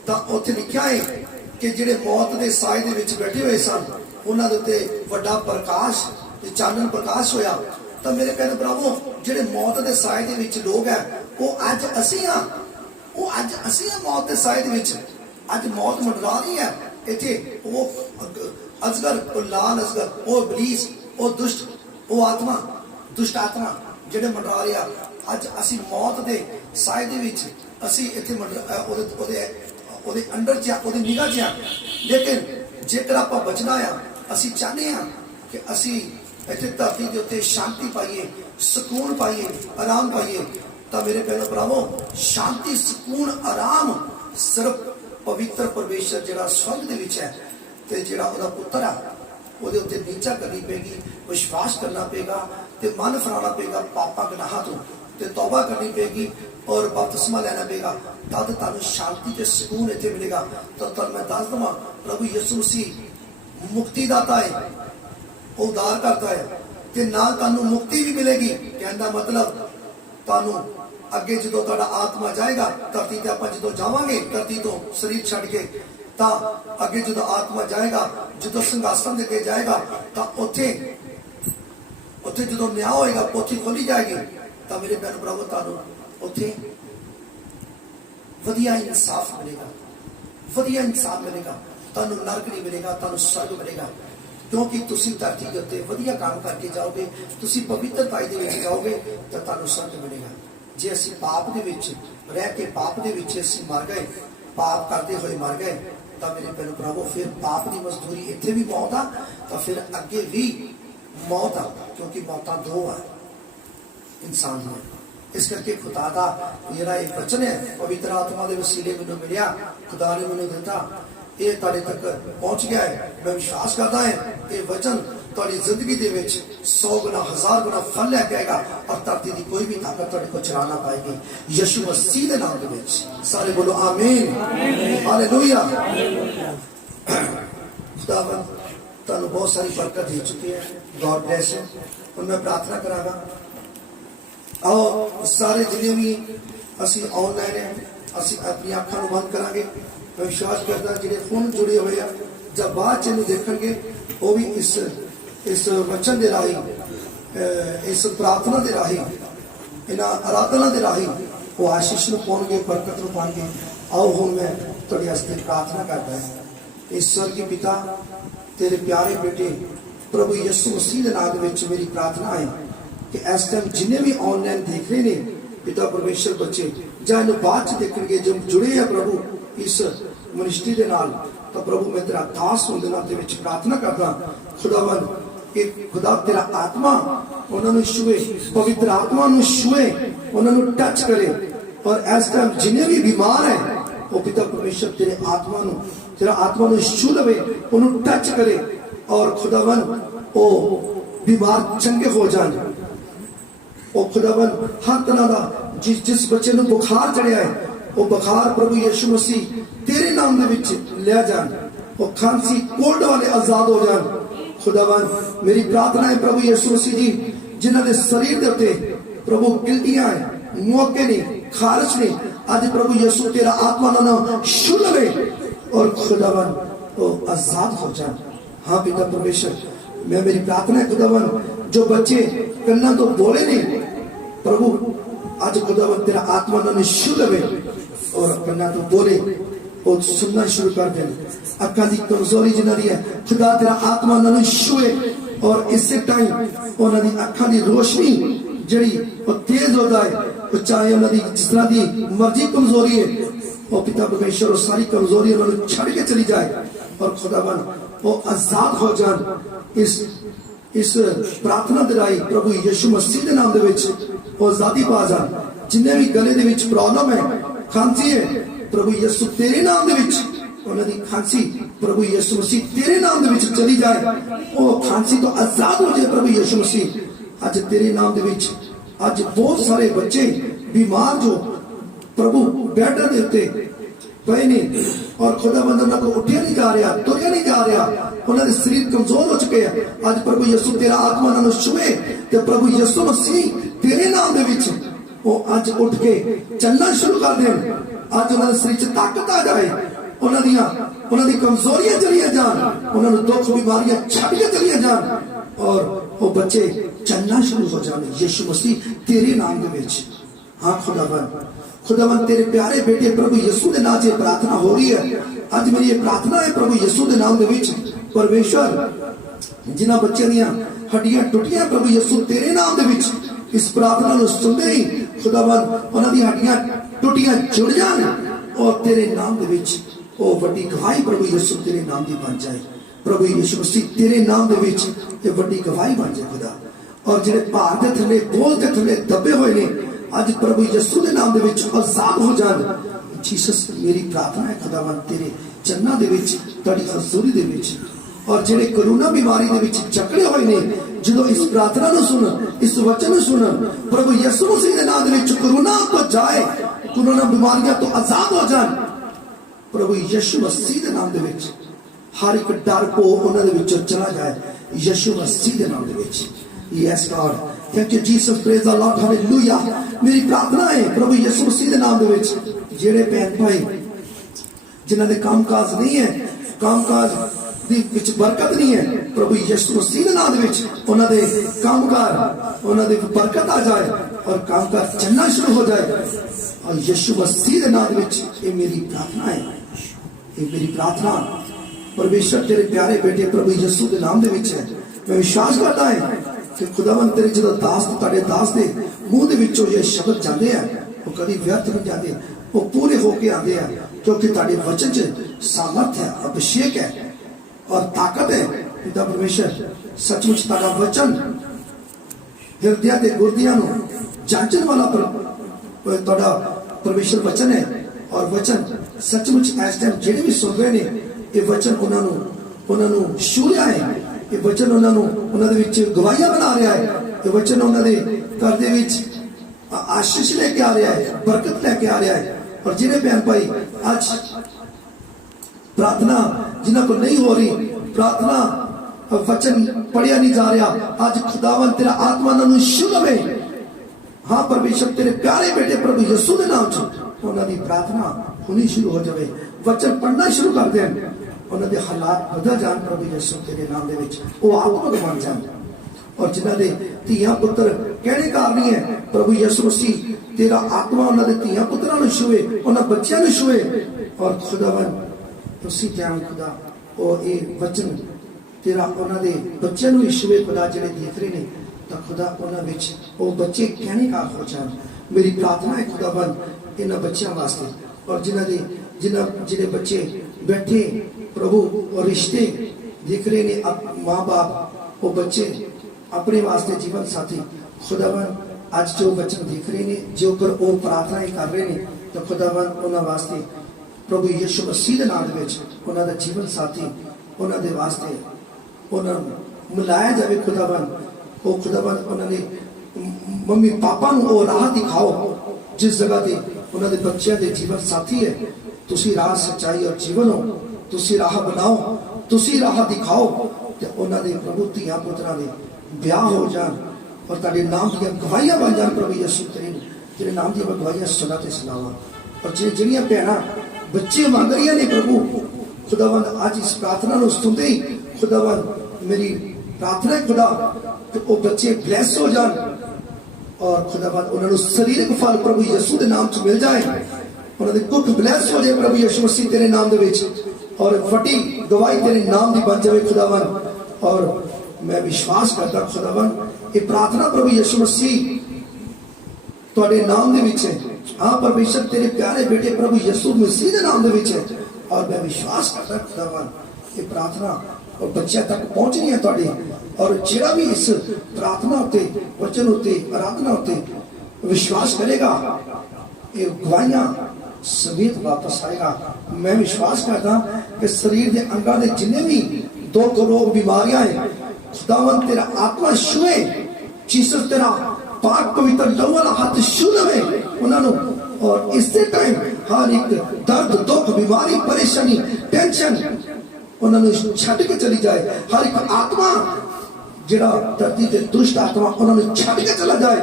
ਤਾਂ ਉੱਥੇ ਲਿਖਿਆ ਹੈ ਕਿ ਜਿਹੜੇ ਮੌਤ ਦੇ ਸਾਏ ਦੇ ਵਿੱਚ ਬੈਠੇ ਹੋਏ ਸਨ ਉਹਨਾਂ ਦੇ ਉੱਤੇ ਵੱਡਾ ਪ੍ਰਕਾਸ਼ ਤੇ ਚਾਨਣ ਪ੍ਰਕਾਸ਼ ਹੋਇਆ। ਤਾਂ ਮੇਰੇ ਭੈਣ ਭਰਾਵੋ, ਜਿਹੜੇ ਮੌਤ ਦੇ ਸਾਏ ਦੇ ਵਿੱਚ ਲੋਕ ਹੈ ਉਹ ਅੱਜ ਅਸੀਂ ਹਾਂ, ਉਹ ਅੱਜ ਅਸੀਂ ਹਾਂ ਮੌਤ ਦੇ ਸਾਏ ਦੇ ਵਿੱਚ। ਅੱਜ ਮੌਤ ਮੰਡਰਾ ਰਹੀ ਹੈ ਇੱਥੇ। ਉਹ ਅਜ਼ਗਰ, ਉਹ ਲਾਲ ਅਜ਼ਗਰ, ਉਹ ਇਬਲੀਸ, ਉਹ ਦੁਸ਼ਟ, ਉਹ ਆਤਮਾ, ਦੁਸ਼ਟ ਆਤਮਾ ਜਿਹੜੇ ਮੰਡਰਾ ਰਿਹਾ। ਅੱਜ ਅਸੀਂ ਮੌਤ ਦੇ ਸਾਏ ਦੇ ਵਿੱਚ ਅਸੀਂ ਇੱਥੇ ਉਹਦੇ ਅੰਡਰ ਚ, ਉਹਦੀ ਨਿਗਾਹ ਚ। ਲੇਕਿਨ ਜੇਕਰ ਆਪਾਂ ਬਚਣਾ ਆ, ਅਸੀਂ ਚਾਹੁੰਦੇ ਹਾਂ ਕਿ ਅਸੀਂ ਇੱਥੇ ਧਰਤੀ ਦੇ ਉੱਤੇ ਸ਼ਾਂਤੀ ਪਾਈਏ, ਸਕੂਨ ਪਾਈਏ, ਆਰਾਮ ਪਾਈਏ। ਤਾਂ ਮੇਰੇ ਭੈਣੋ ਭਰਾਵੋ, ਸ਼ਾਂਤੀ, ਸਕੂਨ, ਆਰਾਮ ਸਿਰਫ ਪਵਿੱਤਰ ਪਰਮੇਸ਼ਰ ਜਿਹੜਾ ਸਵਰਗ ਦੇ ਵਿੱਚ ਹੈ ਤੇ ਜਿਹੜਾ ਉਹਦਾ ਪੁੱਤਰ ਆ, ਉਹਦੇ ਉੱਤੇ ਨੀਚਾ ਕਰਨੀ ਪਏਗੀ, ਵਿਸ਼ਵਾਸ ਕਰਨਾ ਪਏਗਾ ਤੇ ਮਨ ਫਰਾਉਣਾ ਪਏਗਾ ਪਾਪਾਂ ਗੁਨਾਹਾਂ ਤੋਂ, ਤੇ ਤੌਬਾ ਕਰਨੀ ਪਏਗੀ ਔਰ ਬਪਤਿਸਮਾ ਲੈਣਾ ਪਏਗਾ। ਤਦ ਤੁਹਾਨੂੰ ਸ਼ਾਂਤੀ ਤੇ ਸਕੂਨ ਇੱਥੇ ਮਿਲੇਗਾ। ਤਾਂ ਤੁਹਾਨੂੰ ਮੈਂ ਦੱਸ ਦਵਾਂ, ਪ੍ਰਭੂ ਯਿਸੂ ਮਸੀਹ ਮੁਕਤੀ ਦਾਤਾ ਹੈ, ਉਹ ਉਦਾਰ ਕਰਤਾ ਹੈ ਤੇ ਨਾਲ ਤੁਹਾਨੂੰ ਮੁਕਤੀ ਵੀ ਮਿਲੇਗੀ। ਕਹਿਣ ਦਾ ਮਤਲਬ ਤੁਹਾਨੂੰ ਅੱਗੇ ਜਦੋਂ ਤੁਹਾਡਾ ਆਤਮਾ ਜਾਏਗਾ ਧਰਤੀ ਤੇ, ਆਪਾਂ ਜਦੋਂ ਜਾਵਾਂਗੇ ਧਰਤੀ ਤੋਂ ਸਰੀਰ ਛੱਡ ਕੇ, ਤਾਂ ਅੱਗੇ ਜਦੋਂ ਆਤਮਾ ਜਾਏਗਾ, ਜਦੋਂ ਸਿੰਘਾਸਨ ਦੇ ਅੱਗੇ ਜਾਏਗਾ, ਤਾਂ ਉੱਥੇ ਜਦੋਂ ਨਿਆਂ ਹੋਏਗਾ, ਪੋਥੀ ਖੋਲੀ ਜਾਏਗੀ। ਤਾਂ ਮੇਰੇ ਭੈਣ ਭਰਾਵੋ, ਤੁਹਾਨੂੰ ਉੱਥੇ ਵਧੀਆ ਇਨਸਾਫ ਮਿਲੇਗਾ, ਵਧੀਆ ਇਨਸਾਫ ਮਿਲੇਗਾ। ਤੁਹਾਨੂੰ ਨਰਕ ਨਹੀਂ ਮਿਲੇਗਾ, ਤੁਹਾਨੂੰ ਸਵਰਗ ਮਿਲੇਗਾ। ਕਿਉਂਕਿ ਤੁਸੀਂ ਧਰਤੀ ਦੇ ਉੱਤੇ ਵਧੀਆ ਕੰਮ ਕਰਕੇ ਜਾਓਗੇ, ਤੁਸੀਂ ਪਵਿੱਤਰਤਾ ਦੇ ਵਿੱਚ ਜਾਓਗੇ ਤਾਂ ਤੁਹਾਨੂੰ ਸਵਰਗ ਮਿਲੇਗਾ। ਜੇ ਅਸੀਂ ਪਾਪ ਦੇ ਵਿੱਚ ਰਹਿ ਕੇ, ਪਾਪ ਦੇ ਵਿੱਚ ਅਸੀਂ ਮਰ ਗਏ, ਪਾਪ ਕਰਦੇ ਹੋਏ ਮਰ ਗਏ, ਤਾਂ ਮੇਰੇ ਭੈਣ ਭਰਾਵੋ, ਫਿਰ ਪਾਪ ਦੀ ਮਜ਼ਦੂਰੀ ਇੱਥੇ ਵੀ ਮੌਤ ਆ, ਤਾਂ ਫਿਰ ਅੱਗੇ ਵੀ ਮੌਤ ਆ। ਕਿਉਂਕਿ ਮੌਤਾਂ 2 ਆ ਇਨਸਾਨ ਦੀਆਂ। ਇਸ ਕਰਕੇ ਖੁਦਾ ਦਾ ਜਿਹੜਾ ਇਹ ਵਚਨ ਹੈ, ਪਵਿੱਤਰ ਆਤਮਾ ਦੇ ਵਸੀਲੇ ਮੈਨੂੰ ਮਿਲਿਆ, ਖੁਦਾ ਨੇ ਮੈਨੂੰ ਦਿੱਤਾ, ਇਹ ਤੁਹਾਡੇ ਤੱਕ ਪਹੁੰਚ ਗਿਆ ਹੈ। ਮੈਂ ਵਿਸ਼ਵਾਸ ਕਰਦਾ ਹਾਂ ਇਹ ਵਚਨ ਤੁਹਾਡੀ ਜ਼ਿੰਦਗੀ ਦੇ ਵਿੱਚ 100 ਗੁਣਾ 1000 ਗੁਣਾ ਫਲ ਲੈ ਕੇ ਆਏਗਾ ਔਰ ਧਰਤੀ ਦੀ ਕੋਈ ਵੀ ਤਾਕਤ ਤੁਹਾਡੇ ਕੋਲ ਚਲਾ ਨਾ ਪਾਏਗੀ। ਯਿਸੂ ਮਸੀਹ ਦੇ ਨਾਮ ਦੇ ਵਿੱਚ ਸਾਰੇ ਬੋਲੋ ਆਮੀਨ, ਹਾਲੇਲੂਇਆ। ਖੁਦਾਵੰਦ ਤੁਹਾਨੂੰ ਬਹੁਤ ਸਾਰੀ ਬਰਕਤ ਦੇ ਚੁੱਕੀ ਹੈ। God bless you. ਹੁਣ ਮੈਂ ਪ੍ਰਾਰਥਨਾ ਕਰਾਂਗਾ। ਆਓ ਸਾਰੇ ਜਿੰਨੇ ਵੀ ਅਸੀਂ ਆਨਲਾਈਨ ਹੈ, ਅਸੀਂ ਆਪਣੀ ਅੱਖਾਂ ਨੂੰ ਬੰਦ ਕਰਾਂਗੇ। ਮੈਂ ਵਿਸ਼ਵਾਸ ਕਰਦਾ ਜਿਹੜੇ ਹੁਣ ਜੁੜੇ ਹੋਏ ਆ ਜਾਂ ਬਾਅਦ ਚ ਇਹਨੂੰ ਦੇਖਣਗੇ, ਉਹ ਵੀ ਇਸ ਵਚਨ ਦੇ ਰਾਹੀਂ, ਇਸ ਪ੍ਰਾਰਥਨਾ ਦੇ ਰਾਹੀਂ, ਇਹਨਾਂ ਆਰਾਧਨਾ ਦੇ ਰਾਹੀਂ ਉਹ ਆਸ਼ੀਸ਼ ਨੂੰ ਪਾਉਣਗੇ, ਬਰਕਤ ਨੂੰ ਪਾਉਣਗੇ। ਆਓ ਹੁਣ ਮੈਂ ਤੁਹਾਡੇ ਵਾਸਤੇ ਪ੍ਰਾਰਥਨਾ ਕਰਦਾ ਹਾਂ। ਈਸ਼ਵਰ ਕੀ ਪਿਤਾ, ਤੇਰੇ ਪਿਆਰੇ ਬੇਟੇ ਪ੍ਰਭੂ ਯਿਸੂ ਮਸੀਹ ਦੇ ਨਾਮ ਦੇ ਵਿੱਚ ਮੇਰੀ ਪ੍ਰਾਰਥਨਾ ਹੈ ਕਿ ਇਸ ਟਾਈਮ ਜਿੰਨੇ ਵੀ ਆਨਲਾਈਨ ਦੇਖ ਰਹੇ ਨੇ ਪਿਤਾ ਪਰਮੇਸ਼ਰ ਬੱਚੇ, ਜਾਂ ਇਹਨੂੰ ਬਾਅਦ ਚ ਦੇਖਣਗੇ, ਜੋ ਜੁੜੇ ਆ ਪ੍ਰਭੂ ਇਸ ਮਿਨਿਸਟਰੀ ਦੇ ਨਾਲ, ਤਾਂ ਪ੍ਰਭੂ ਮੈਂ ਤੇਰਾ ਦਾਸ ਹੋਣ ਦੇ ਨਾਮ ਦੇ ਵਿੱਚ ਪ੍ਰਾਰਥਨਾ ਕਰਦਾ ਖੁਦਾਵੰਦ ਕਿ ਖੁਦਾ ਤੇਰਾ ਆਤਮਾ ਉਹਨਾਂ ਨੂੰ ਛੂਏ, ਪਵਿੱਤਰ ਆਤਮਾ ਨੂੰ ਛੂਏ, ਉਹਨਾਂ ਨੂੰ ਟੱਚ ਕਰੇ। ਔਰ ਇਸ ਟਾਈਮ ਜਿੰਨੇ ਵੀ ਬਿਮਾਰ ਹੈ ਉਹ ਪਿਤਾ ਪਰਮੇਸ਼ਰ ਤੇਰੇ ਆਤਮਾ ਨੂੰ, ਤੇਰਾ ਆਤਮਾ ਨੂੰ ਛੂ ਲਵੇ, ਉਹਨੂੰ ਟੱਚ ਕਰੇ ਔਰ ਖੁਦਾਵੰਦ ਉਹ ਬਿਮਾਰ ਚੰਗੇ ਹੋ ਜਾਣ। ਉਹ ਖੁਦਾਵੰਦ ਹਰ ਤਰ੍ਹਾਂ ਦਾ ਜਿਸ ਬੱਚੇ ਨੂੰ ਬੁਖਾਰ ਚੜਿਆ ਹੈ, ਉਹ ਬੁਖਾਰ ਪ੍ਰਭੂ ਯਿਸੂ ਮਸੀਹ ਤੇਰੇ ਨਾਮ ਦੇ ਵਿੱਚ ਲਿਆ ਜਾਣ। ਉਹ ਖਾਂਸੀ ਕੋਲਡ ਵਾਲੇ ਆਜ਼ਾਦ ਹੋ ਜਾਣ। ਖੁਦਾਵੰਦ ਮੇਰੀ ਪ੍ਰਾਰਥਨਾ ਹੈ ਪ੍ਰਭੂ ਯਿਸੂ ਮਸੀਹ ਜੀ, ਜਿਨ੍ਹਾਂ ਦੇ ਸਰੀਰ ਦੇ ਉੱਤੇ ਪ੍ਰਭੂ ਗਿਲਟੀਆਂ ਹੈ, ਮੁਆਕੇ ਨੇ, ਖਾਰਸ਼ ਨੇ, ਅੱਜ ਪ੍ਰਭੂ ਯਿਸੂ ਤੇਰਾ ਆਤਮਾ ਨੂੰ ਛੂ ਲਵੇ ਔਰ ਖੁਦਾਵੰਦ ਉਹ ਆਜ਼ਾਦ ਹੋ ਜਾਣ। हाँ पिता परमेश्वर, मैं मेरी प्रार्थना है खुदावन जो बच्चे कन्ना तो बोले नहीं प्रभु, आज खुदावन तेरा आत्मा ने छू लवे और कन्ना तो बोले और सुनना शुरू कर दे। अक्का दी कमजोरी जिन्हां दी है खुदा तेरा आत्मा ने छूए और इसे टाइम उन्हां दी अक्खां दी रोशनी जिहड़ी वो तेज होता है, वो चाहे उन्हां दी जिस तरह दी मर्जी कमजोरी है, वो पिता परमेश्वर वो सारी कमजोरी उन्होंने छड़ के चली जाए और खुदावन वो आजाद हो जान। इस प्रार्थना दे राही प्रभु यीशु मसीह के नाम दे विच वो आजादी पा जान। जिन्ने भी गले दे विच प्रॉब्लम है, खांसी है, प्रभु यीशु तेरे नाम दे विच उन्हां दी खांसी प्रभु यीशु मसीह तेरे नाम दे विच चली जाए, वो खांसी तो आजाद हो जाए प्रभु यीशु मसीह। अज तेरे नाम दे विच ਅੱਜ ਬਹੁਤ ਸਾਰੇ ਬੱਚੇ ਬਿਮਾਰ ਜੋ ਪ੍ਰਭੂ ਬੈੱਡਾਂ ਦੇ ਉੱਤੇ ਪਏ ਨੇ ਔਰ ਖੁਦਾਵੰਦ ਉਹਨਾਂ ਕੋਲ ਉੱਠਿਆ ਨਹੀਂ ਜਾ ਰਿਹਾ, ਤੁਰਿਆ ਨਹੀਂ ਜਾ ਰਿਹਾ, ਉਹਨਾਂ ਦੇ ਸਰੀਰ ਕਮਜ਼ੋਰ ਹੋ ਚੁੱਕੇ ਆ। ਅੱਜ ਪ੍ਰਭੂ ਯਿਸੂ ਤੇਰਾ ਆਤਮਾ ਉਹਨਾਂ ਨੂੰ ਛੂਏ ਤੇ ਪ੍ਰਭੂ ਯਿਸੂ ਮਸੀਹ ਤੇਰੇ ਨਾਮ ਦੇ ਵਿੱਚ ਉਹ ਅੱਜ ਉੱਠ ਕੇ ਚੱਲਣਾ ਸ਼ੁਰੂ ਕਰ ਦੇਣ। ਅੱਜ ਉਹਨਾਂ ਦੇ ਸਰੀਰ 'ਚ ਤਾਕਤ ਆ ਜਾਏ, ਉਹਨਾਂ ਦੀ ਕਮਜ਼ੋਰੀਆਂ ਚਲੀਆਂ ਜਾਣ, ਉਹਨਾਂ ਨੂੰ ਦੁੱਖ ਬਿਮਾਰੀਆਂ ਛੱਡ ਕੇ ਚਲੀਆਂ ਜਾਣ ਔਰ ਉਹ ਬੱਚੇ ਚੱਲਣਾ ਸ਼ੁਰੂ ਹੋ ਜਾਣ ਯਿਸੂ ਮਸੀਹ ਤੇਰੇ ਨਾਮ ਦੇ ਵਿੱਚ। हाँ खुदावन तेरे प्यारे बेटे प्रभु यीशु के नाम से प्रार्थना हो रही है। आज मेरी ये प्रार्थना है प्रभु यीशु के नाम के विच परमेश्वर जिन्हां बच्चों दी हड्डियां टुटियां प्रभु यीशु तेरे नाम के विच इस प्रार्थना को सुनते ही खुदावन उन्हां दी हड्डियां टुटियां जुड़ जान और तेरे नाम के विच ओ वड्डी गवाही प्रभु यीशु तेरे नाम की बन जाए। प्रभु यीशु मसीह तेरे नाम के विच ये वड्डी गवाही बन जाए खुदा। और जिहड़े भार दे थल्ले बोझ दे थल्ले दबे हुए ने आज प्रभु यीशु के नाम दे विच आजाद हो जान। जीसस मेरी प्रार्थना है खुदावन तेरे चरणों दे विच तेरी हजूरी दे विच और जिहड़े कोरोना बीमारी दे विच जकड़े हुए ने जो इस प्रार्थना को सुन इस वचन को सुन प्रभु यीशु मसीह के नाम दे विच कोरोना तो जाए, कोरोना बीमारियां तो आजाद हो जान। प्रभु यीशु मसीह के नाम दे विच हर एक डर को उन्हां दे विचों चला जाए यीशु मसीह के नाम दे विच। Yes God thank you Jesus praise the Lord hallelujah. मेरी प्रार्थना है प्रभु यीशु मसीह के नाम दे विच जेड़े भैन भाई जिन्हां दे कामकाज नहीं है, कामकाज दी विच बरकत नहीं है, प्रभु यीशु मसीह के नाम दे विच उन्हां दे कामकार उन्हां दे बरकत आ जाए और कामकाज चलना शुरू हो जाए और यीशु मसीह के नाम दे विच ये मेरी प्रार्थना है। ये मेरी प्रार्थना परमेश्वर तेरे प्यारे बेटे प्रभु यीशु के नाम दे विच है। मैं विश्वास करता है कि खुदावन तेरे जो दास तेरे दास दे मुंह दे विचों ये शब्द जाते हैं वो कभी व्यर्थ नहीं जाते, वो पूरे होके आते हैं क्योंकि तेरे वचन च सामर्थ है, अभिषेक है और ताकत है। पिता परमेश्वर सचमुच तेरा वचन हृदय के गुर्दियां नूं जांचण वाला तेरा परमेश्वर वचन है और वचन सचमुच इस टाइम जिहड़े भी सुन रहे ने ये वचन उन्हां नूं छू रहा है, ये वचन उन्हां दे विच गवाहियां बना रहा है, ये वचन उन्हां दे घर दे विच आशीष लेके आ रहा है, बरकत लेके आ रहा है। और जिन्हें बहन भाई आज प्रार्थना जिन्हां को नहीं हो रही, प्रार्थना वचन पढ़िया नहीं जा रहा, आज खुदावन तेरा आत्मा उन्हां छू लवे। हाँ परमेश्वर तेरे प्यारे बेटे प्रभु यीशु के नाम च उन्हां दी प्रार्थना होनी शुरू हो जाए, वचन पढ़ना शुरू कर दें, उन्हां दे हालात बदल जान प्रभु यीशु तेरे नाम दे विच वो आत्मक बन जान। और जिन्हां दे धीआं पुत्र कहने कार नहीं है प्रभु यीशु मसीह तेरा आत्मा उन्हां दे धीआं पुत्रां नूं छूए, उन्हां बच्चियां नूं छूए और खुदावन तुसीं जान खुदा ओ ये वचन तेरा उन्हां दे बच्चियां नूं छूए खुदा जिहड़े देख रहे ने तां खुदा उन्हां विच ओ बच्चे कहने कार हो जान। मेरी प्रार्थना है खुदावन इन्हां बच्चियां वास्ते और जिन्हें बच्चे बैठे प्रभु और रिश्ते देख रहे ने माँ बाप वो बच्चे अपने वास्ते जीवन साथी खुदावन आज जो वचन देख रहे ने जो कर वो प्रार्थनाएं कर रहे ने तो खुदावन उन्हां वास्ते प्रभु यीशु मसीह के नाम विच उन्हां दा जीवन साथी उन्हां दे वास्ते उन्हां मिलाया जाए खुदावन वो खुदावन उन्हां दे मम्मी पापा नूं वो राह दिखाओ जिस जगह ते उन्हां दे बच्चों के जीवन साथी है। तुसी राह सच्चाई और जीवन हो, तुसी राह बनाओ, तुसी राह दिखाओ ते उन्हां दे प्रभु धीआं पुत्रां दे ब्याह हो जान और तेरे नाम दी गवाहियां बन जान। प्रभु यीशु तेरे नाम दी गवाहियां सुना ते सुनावा और जिहड़ियां भैणां बच्चे मंग रही ने प्रभु खुदावन आज इस प्रार्थना को सुनते ही खुदावन मेरी प्रार्थना है खुदा कि वो बच्चे ब्लेस हो जान और खुदावन उन्होंने शरीरक फल प्रभु यीशु के नाम च मिल जाए, उन्होंने कुछ ब्लेस हो जाए प्रभु यीशु मसीह तेरे नाम दे विच और वड्डी गवाही तेरे नाम की बन जाए खुदावन। और मैं विश्वास करता खुदावन ये प्रार्थना प्रभु यीशु मसीह तुहाडे नाम दे विच है। हाँ परमेश्वर तेरे प्यारे बेटे प्रभु यीशु मसीह के नाम दे विच है और मैं विश्वास करता खुदावन ये प्रार्थना और बच्चों तक पहुंचनी है तुहाडे और जिहड़ा भी इस प्रार्थना उत्ते वचन उत्ते आराधना उत्ते विश्वास करेगा ये गवाहियां समेत वापस आएगा। मैं विश्वास करता कि शरीर के अंगां दे जिन्ने भी दुख रोग बीमारियां है खुदावन तेरा आत्मा छुए, जीसस तेरा पाक पवित्र लहू वाला हथ छू लवे उन्होंने। और इस टाइम हर एक दर्द दुख बीमारी परेशानी टेंशन उन्होंने छड़ के चली जाए। हर एक आत्मा जिहड़ा धरती ते दुष्ट आत्मा उन्होंने छड़ के चला जाए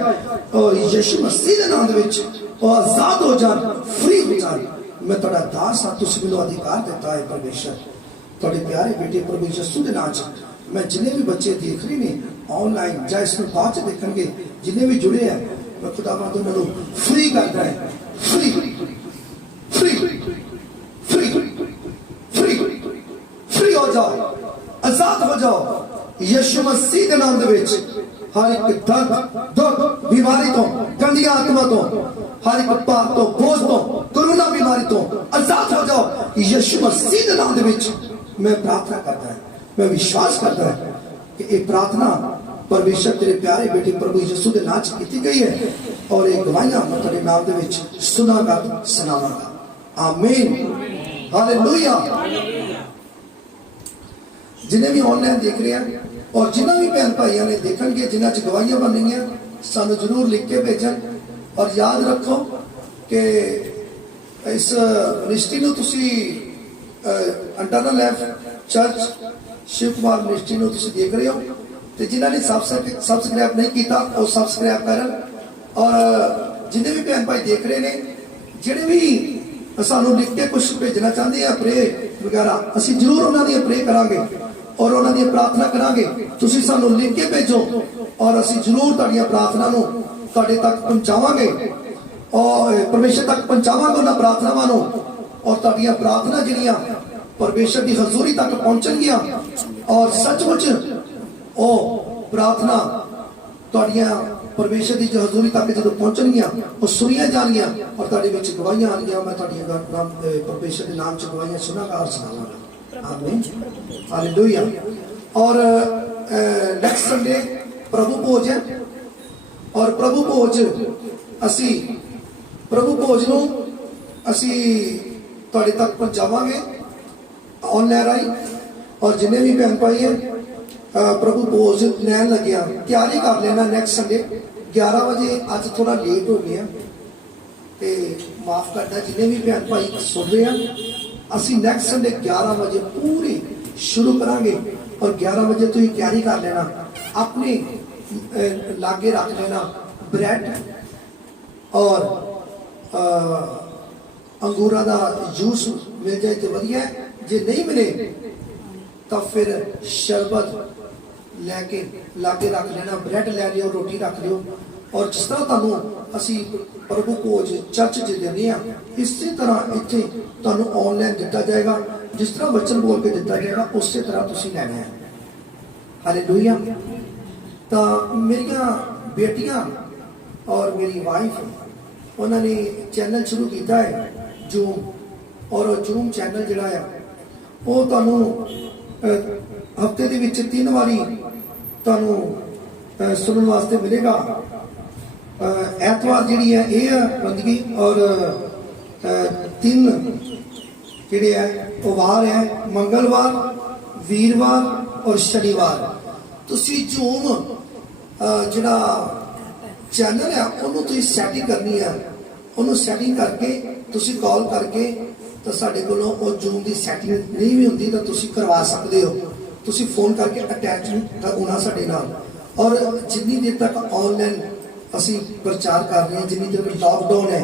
और यीशु मसीह के नाम दे विच वो आजाद हो जान, फ्री हो जान। मैं तुहाडा दास हां, तुसीं मैनूं अधिकार दिता है परमेश्वर। तुहाडे प्यारे बेटे प्रभु यीशु दे नाम च मैं जिन्हें भी बच्चे देख रहे हैं ऑनलाइन या इसमें बाद च देखणगे, जिन्हें भी जुड़े हैं, मैं खुदावंद उन्होंने फ्री करता है। Free free free free free हो जाओ, आजाद हो जाओ यीशु मसीह के नाम दे विच। हर एक दर्द दुख बीमारी तो गंदी आत्मा तो हर एक पाप तो बोझ तो कोरोना बीमारी तो आजाद हो जाओ यीशु मसीह के नाम दे विच। मैं प्रार्थना करता है, मैं विश्वास करता है कि ये प्रार्थना परमेश्वर तेरे प्यारे बेटे प्रभु यीशु के नाम च की गई है और ये गवाहियां मैं तेरे नाम दे विच सुनागा सुनावांगा। आमीन हालेलुया। जिन्हें भी ऑनलाइन देख रहे हैं और जिन्हें भी भैन भाइयों ने देखणगे जिन्हां च गवाहियां बननियां सानू जरूर लिख के भेजन। और याद रखो कि इस मिनिस्ट्री नूं तुसीं internal life church Shiv Kumar ministry नूं तुसीं देख रहे हो तो जिन्हों ने सबसक्राइब नहीं किया वो सबसक्राइब करन। और जिन्हें भी भैन भाई देख रहे हैं जिहड़े भी सानू लिख के कुछ भेजना चाहते हैं प्रे वगैरह असीं जरूर उन्होंने प्रे करांगे और उन्होंने प्रार्थना करांगे। तुसीं सानू लिख के भेजो और असीं जरूर तुहाडीआं प्रार्थना नूं तुहाडे तक पहुंचावांगे और परमेश्वर तक पहुंचावांगे उन्हां प्रार्थनावां नूं। और तुहाडीआं प्रार्थना जिहड़ियां परमेश्वर की हजूरी तक पहुंचणगियां और सचमुच ओ प्रार्थना तुहाडीआं परमेश्वर की हजूरी तक जो पहुंचणगियां वो सुनिया जाणगियां और तुहाडे विच गवाहियां आणगियां। मैं तुहाडीआं नाम परमेश्वर के नाम च गवाहियां सुनांगा और सुनावांगा। आमीन हालेलुया। और नेक्स्ट संडे प्रभु भोज है और प्रभु भोज असी प्रभु भोज नूं असी तुहाडे तक पहुंचावांगे ऑनलाइन राही। और जिन्हें भी भैन भाई है प्रभु भोज लैन लगे तैयारी कर लेना। नैक्सट संडे 11 बजे अज थोड़ा लेट हो गया तो माफ करना जिन्हें भी भैन भाई सुन रहे हैं। असी नैक्सट संडे 11 बजे पूरी शुरू करांगे और 11 बजे तो ही तैयारी कर लेना। अपने लागे रख लेना ब्रेड और अंगूरा का जूस मिल जाए तो वधिया है, जे नहीं मिले तो फिर शरबत लैके लागे रख लेना। ब्रेड लै लियो, रोटी रख लियो। और जिस तरह तुहानू असी प्रभु भोज चर्च च देने इसी तरह इत्थे तुहानू ऑनलाइन दिता जाएगा। जिस तरह वचन बोल के दिता जाएगा उस तरह तुसीं लैना है। हालेलुया। तो मेरिया बेटियां और मेरी वाइफ उन्होंने चैनल शुरू किया है जूम। और जूम चैनल जिहड़ा है वो तुहानू हफ्ते दे विच 3 वारी तुहानू सुनने वास्ते मिलेगा। ऐतवार जिहड़ी है ये बंदगी और 3 जिहड़े है वो वार है मंगलवार वीरवार और शनिवार। तुसीं जूम जिहड़ा चैनल है उन्होंने तुसीं सैटिंग करनी है। उन्होंने सैटिंग करके तुसीं कॉल करके तो साडे कोलों वो जूम की सैटिंग नहीं भी होंदी तो तुसीं करवा सकते हो। तुसीं फोन करके अटैच होना साडे नाल। और जिन्नी देर तक ऑनलाइन असी प्रचार कर रहे हैं, जिन्नी देर लॉकडाउन है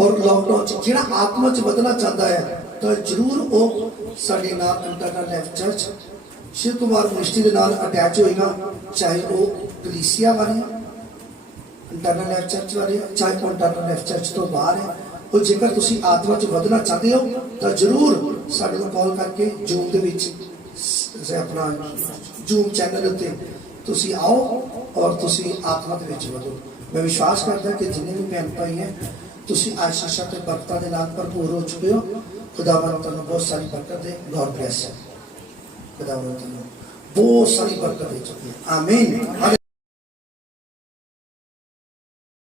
और लॉकडाउन जिहड़ा आत्मा च बदलना चाहता है तो जरूर वो साडे नाल internal life church Shiv Kumar ministry के नाल अटैच होएगा। चाहे वो कलीसिया वाले इंटरनल लाइफ चर्च वाले चाहे वो इंटरनल लाइफ चर्च तो बाहर है। और जेकर तुसीं आत्मा च बदलना चाहते हो तो जरूर साडे नूं कॉल करके जूम दे विच अपना जूम चैनल उत्ते तुसीं आओ और तुसीं आत्मा दे विच वधो। मैं विश्वास करता कि जिन्हें भी भैन भाई हैं तुसीं आशीषां ते बरकतां दे नाल भरपूर हो चुके हो। खुदावंद तुहानूं बहुत सारी बरकत दे। God bless. खुदावंद तुहानूं बहुत सारी बरकत दे चुके। आमीन।